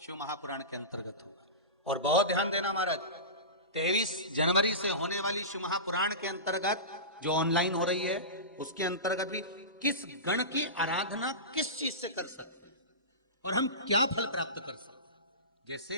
शिव महापुराण के अंतर्गत होगा। और बहुत ध्यान देना महाराज, 23 जनवरी से होने वाली शिव महापुराण के अंतर्गत जो ऑनलाइन हो रही है, उसके अंतर्गत भी किस गण की आराधना किस चीज से कर सकते हैं और हम क्या फल प्राप्त कर सकते हैं। जैसे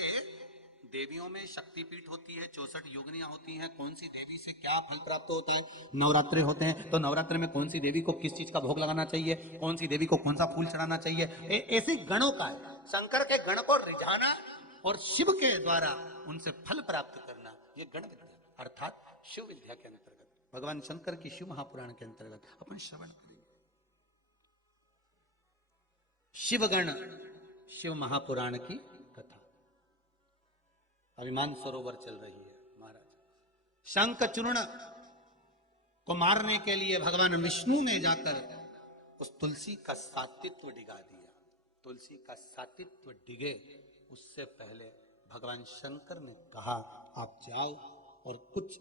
देवियों में शक्तिपीठ होती है, 64 योगिनियां होती हैं, कौन सी देवी से क्या फल प्राप्त होता है। नवरात्रे होते हैं तो नवरात्रे में कौन सी देवी को किस चीज का भोग लगाना चाहिए, कौन सी देवी को कौन सा फूल चढ़ाना चाहिए, ऐसे गणों का है। शंकर के गण को रिझाना और शिव के द्वारा उनसे फल प्राप्त करना, ये गण विद्या अर्थात शिव विद्या के अंतर्गत, भगवान शंकर की शिव महापुराण के अंतर्गत अपन श्रवण करेंगे। शिवगण शिव महापुराण की कथा अभिमान सरोवर चल रही है महाराज। शंख चूर्ण को मारने के लिए भगवान विष्णु ने जाकर उस तुलसी का सातित्व डिगा दिया। तुलसी का सातित्व डिगे उससे पहले भगवान शंकर ने कहा आप जाओ और कुछ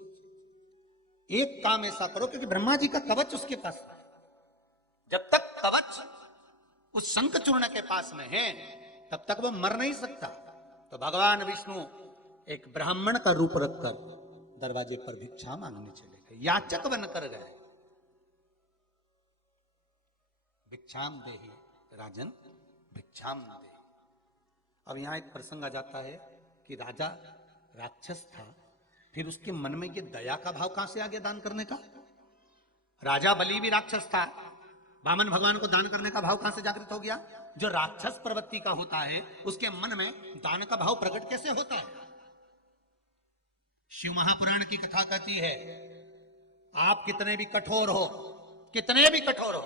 एक काम ऐसा करो, क्योंकि ब्रह्मा जी का कवच उसके पास है। जब तक कवच उस शंख चूर्ण के पास में है तब तक वो मर नहीं सकता। तो भगवान विष्णु एक ब्राह्मण का रूप रखकर दरवाजे पर भिक्षा मांगने चले गए, याचक बनकर गए। भिक्षाम देहि राजन भिक्षाम दे। अब यहां एक प्रसंग आ जाता है कि राजा राक्षस था, फिर उसके मन में ये दया का भाव कहां से आ गया दान करने का। राजा बलि भी राक्षस था, वामन भगवान को दान करने का भाव कहां से जागृत हो गया। जो राक्षस प्रवृत्ति का होता है उसके मन में दान का भाव प्रकट कैसे होता है। शिव महापुराण की कथा कहती है आप कितने भी कठोर हो, कितने भी कठोर हो,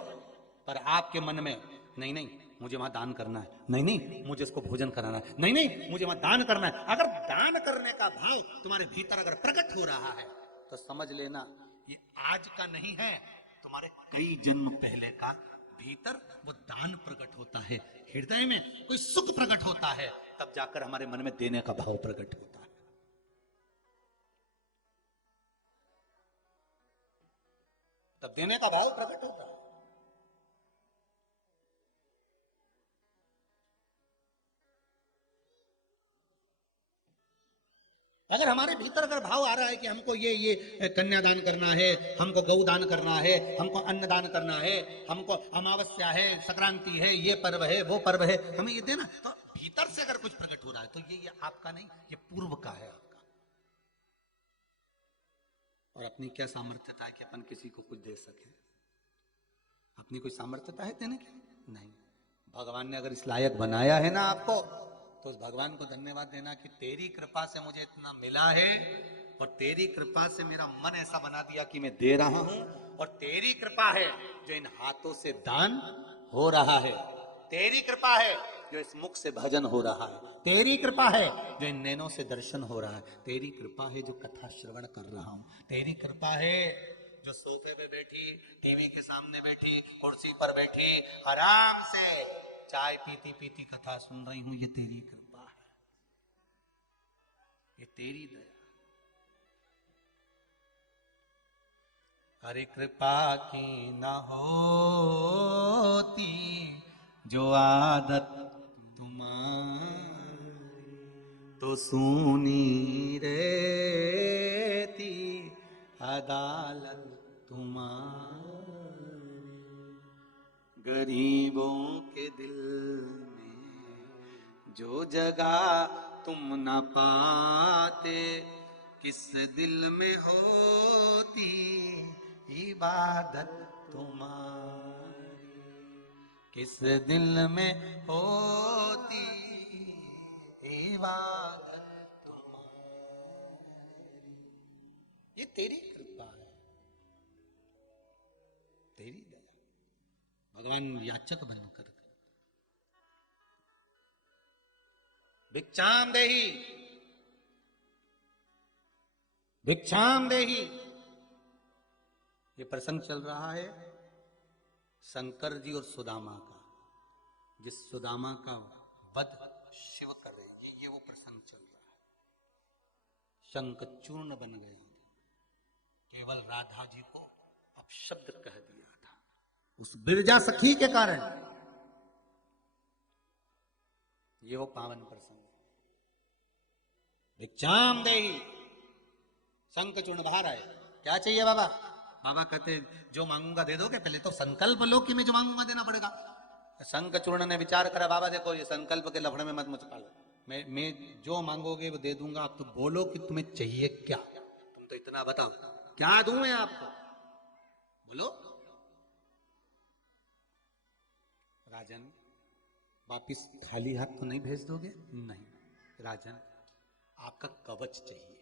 पर आपके मन में नहीं नहीं मुझे वहां दान करना है, नहीं नहीं मुझे इसको भोजन कराना है, नहीं नहीं मुझे वहां दान करना है। अगर दान करने का भाव तुम्हारे भीतर अगर प्रकट हो रहा है तो समझ लेना ये आज का नहीं है, तुम्हारे कई जन्म पहले का भीतर वो दान प्रकट होता है। हृदय में कोई सुख प्रकट होता है तब जाकर हमारे मन में देने का भाव प्रकट होता है। तब देने का भाव प्रकट होता है। अगर हमारे भीतर अगर भाव आ रहा है कि हमको ये कन्यादान करना है, हमको गौ दान करना है, हमको अन्न दान करना है, हमको अमावस्या है, संक्रांति है, ये पर्व है, वो पर्व है, हमें ये देना, तो भीतर से अगर कुछ प्रकट हो रहा है तो ये आपका नहीं, ये पूर्व का है आपका। और अपनी क्या सामर्थ्यता है कि अपन किसी को कुछ दे सके। अपनी कोई सामर्थ्यता है देने की? नहीं। भगवान ने अगर इस लायक बनाया है ना आपको, तो उस भगवान को धन्यवाद देना कि तेरी कृपा से मुझे इतना मिला है और तेरी कृपा से मेरा मन ऐसा बना दिया कि मैं दे रहा हूं, और तेरी कृपा है जो इन हाथों से दान हो रहा है, तेरी कृपा है जो इस मुख से भजन हो रहा है, तेरी कृपा है जो इन नैनों से दर्शन हो रहा है, तेरी कृपा है जो कथा श्रवण कर रहा हूं, तेरी कृपा है जो सोफे पे बैठी, टीवी के सामने बैठी, कुर्सी पर बैठी, आराम से चाय पीती पीती कथा सुन रही हूं, ये तेरी कृपा है, ये तेरी दया। हरि कृपा की न होती जो आदत तुम्हारी, तो सुनी रहती अदालत तुम्हारी। गरीबों के दिल में जो जगह तुम न पाते, किस दिल में होती इबादत तुम्हारी, किस दिल में होती सेवा तुम्हारी। ये तेरी कृपा है, तेरी दया। भगवान याचक बनकर भिक्षाम देहि, भिक्षाम देहि। ये प्रसंग चल रहा है शंकर जी और सुदामा का, जिस सुदामा का वध शिव कर रहे, ये वो प्रसंग चल रहा है। शंख चूर्ण बन गए, केवल राधा जी को अपशब्द कह दिया था उस बिरजा सखी के कारण। ये वो पावन प्रसंग। भिक्षाम देहि, शंख चूर्ण बाहर आए। क्या चाहिए बाबा? बाबा कहते जो मांगूंगा दे दोगे, पहले तो संकल्प लो कि मैं जो मांगूंगा देना पड़ेगा। शंख चूर्ण ने विचार करा, बाबा देखो ये संकल्प के लफड़े में मत मुझको लो, मैं जो मांगोगे वो दे दूंगा, आप तो बोलो कि तुम्हें चाहिए क्या, तुम तो इतना बताओ क्या दूं मैं आपको, बोलो। राजन वापिस खाली हाथ तो नहीं भेज दोगे? नहीं राजन, आपका कवच चाहिए,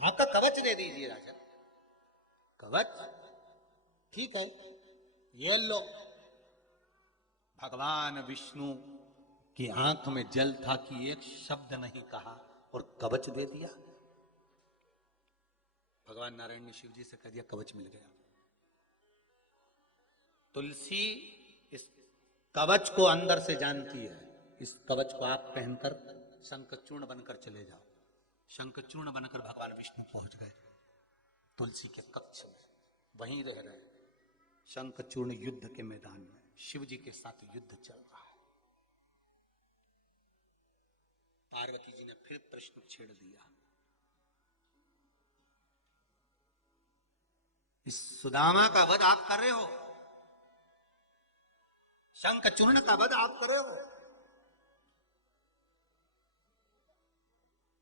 आपका कवच दे दीजिए राजन। कवच ठीक है, ये लो। भगवान विष्णु की आंख में जल था कि एक शब्द नहीं कहा और कवच दे दिया। भगवान नारायण ने शिव जी से कह दिया कवच मिल गया। तुलसी इस कवच को अंदर से जानती है, इस कवच को आप पहनकर शंखचूर्ण बनकर चले जाओ। शंखचूर्ण बनकर भगवान विष्णु पहुंच गए तुलसी के कक्ष में, वहीं रह रहे। शंखचूर्ण युद्ध के मैदान में शिव जी के साथ युद्ध चल रहा है। पार्वती जी ने फिर प्रश्न छेड़ दिया, इस सुदामा का वध आप कर रहे हो, शंखचूर्ण का वध आप कर रहे हो,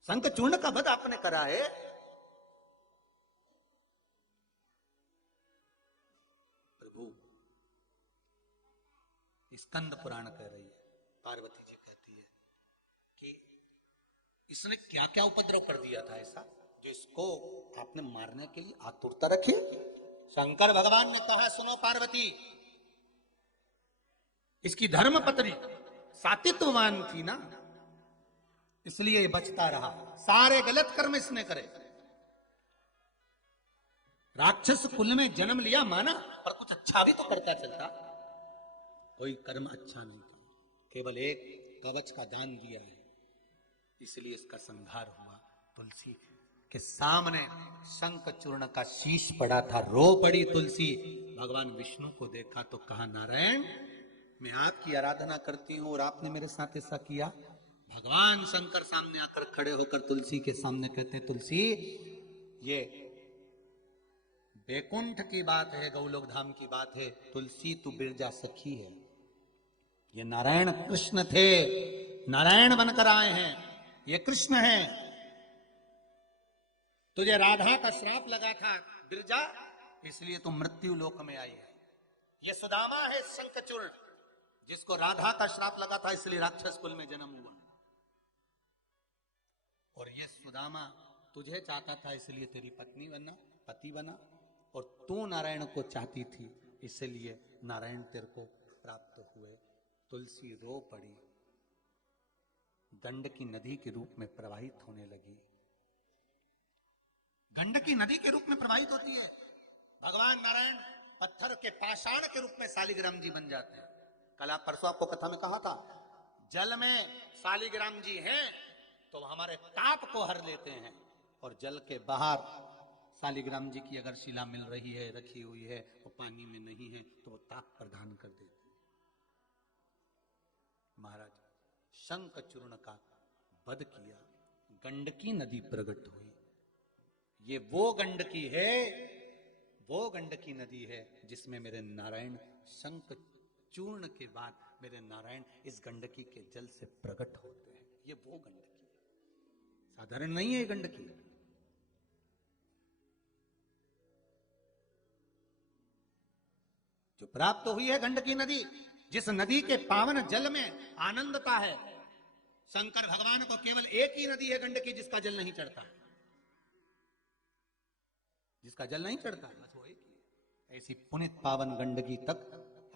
शंखचूर्ण का वध आपने करा है। प्रभु स्कंद पुराण कह रही है, पार्वती जी कहती है कि इसने क्या क्या उपद्रव कर दिया था ऐसा जो इसको आपने मारने के लिए आतुरता रखी। शंकर भगवान ने कहा सुनो पार्वती, इसकी धर्म पत्नी सातित्ववान थी ना, इसलिए ये बचता रहा। सारे गलत कर्म इसने करे, राक्षस कुल में जन्म लिया माना, पर कुछ अच्छा भी तो करता चलता। कोई कर्म अच्छा नहीं था, केवल एक कवच का दान दिया है, इसलिए इसका संहार हुआ। तुलसी के सामने शंखचूर्ण का शीश पड़ा था, रो पड़ी तुलसी। भगवान विष्णु को देखा तो कहा नारायण मैं आपकी आराधना करती हूं और आपने मेरे साथ ऐसा किया। भगवान शंकर सामने आकर खड़े होकर तुलसी के सामने कहते तुलसी ये बैकुंठ की बात है, गौलोक धाम की बात है, तुलसी तू बिरजा सखी है, ये नारायण कृष्ण थे, नारायण बनकर आए हैं, ये कृष्ण हैं। तुझे राधा का श्राप लगा था बिरजा, इसलिए तुम मृत्यु लोक में आई है। ये सुदामा है शंखचूर्ण, जिसको राधा का श्राप लगा था, इसलिए राक्षस कुल में जन्म हुआ। और ये सुदामा तुझे चाहता था, इसलिए तेरी पत्नी बना, पति बना, और तू नारायण को चाहती थी, इसलिए नारायण तेरे को प्राप्त हुए। तुलसी रो पड़ी, गंडकी नदी के रूप में प्रवाहित होने लगी। गंडकी नदी के रूप में प्रवाहित होती है। भगवान नारायण पत्थर के पाषाण के रूप में शालिग्राम जी बन जाते हैं। कल आप परसों आपको कथा में कहा था, जल में शालिग्राम जी हैं तो हमारे ताप को हर लेते हैं, और जल के बाहर शालिग्राम जी की अगर शिला मिल रही है, रखी हुई है, वो पानी में नहीं है, तो वो ताप प्रदान कर देते हैं। महाराज शंखचूर्ण का वध किया, गंडकी नदी प्रकट हुई। ये वो गंडकी है, वो गंडकी नदी है जिसमें मेरे नारायण शंखचूर्ण के बाद मेरे नारायण इस गंडकी के जल से प्रकट होते हैं। ये वो गंडकी है, साधारण नहीं है गंडकी। जो प्राप्त हुई है गंडकी नदी, जिस नदी के पावन जल में आनंदता है, शंकर भगवान को केवल एक ही नदी है गंडकी जिसका जल नहीं चढ़ता, जिसका जल नहीं चढ़ता, बस वो एक ही। ऐसी पुनित पावन गंडकी तक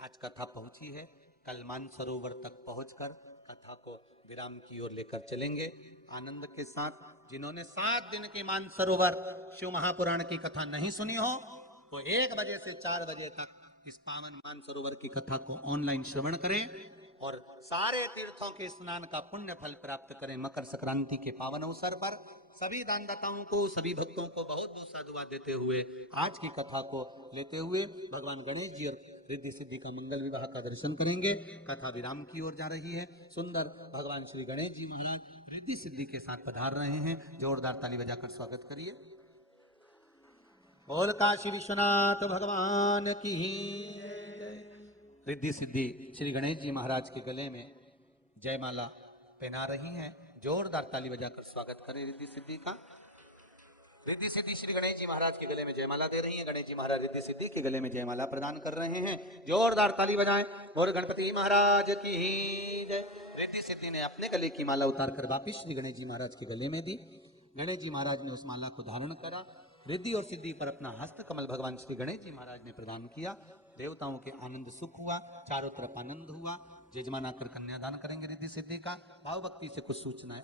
आज कथा पहुंची है। कल मानसरोवर तक पहुंचकर कथा को विराम की ओर लेकर चलेंगे आनंद के साथ। जिन्होंने 7 दिन के मानसरोवर शिव महापुराण की कथा नहीं सुनी हो, तो 1 बजे से 4 बजे तक इस पावन मानसरोवर की कथा को ऑनलाइन श्रवण करें और सारे तीर्थों के स्नान का पुण्य फल प्राप्त करें। मकर संक्रांति के पावन अवसर पर सभी दानदाताओं को, सभी भक्तों को बहुत बहुत साधुवाद देते हुए आज की कथा को लेते हुए भगवान गणेश जी और रिद्धि सिद्धि का मंगल विवाह का दर्शन करेंगे। कथा विराम की ओर जा रही है। सुंदर भगवान श्री गणेश जी महाराज रिद्धि सिद्धि के साथ पधार रहे हैं। जोरदार ताली बजाकर स्वागत करिए। बोल काशी विश्वनाथ भगवान की रिद्धि सिद्धि श्री गणेश जी महाराज के गले में जयमाला पहना रही हैं। जोरदार ताली बजाकर स्वागत करें रिद्धि सिद्धि का। रिद्धि सिद्धि श्री गणेश जी महाराज के गले में जयमाला दे रही हैं। गणेश जी महाराज रिद्धि सिद्धि के गले में जयमाला प्रदान कर रहे हैं। जोरदार ताली बजाएं। और गणपति महाराज की जय। रिद्धि सिद्धि ने अपने गले की माला उतारकर वापिस श्री गणेश जी महाराज के गले में दी। गणेश जी महाराज ने उस माला को धारण करा। रिद्धि और सिद्धि पर अपना हस्त कमल भगवान श्री गणेश जी महाराज ने प्रदान किया। देवताओं के आनंद सुख हुआ, चारों तरफ आनंद हुआ। जजमान आकर कन्यादान करेंगे रिद्धि सिद्धि का। भाव भक्ति से कुछ सूचनाएं।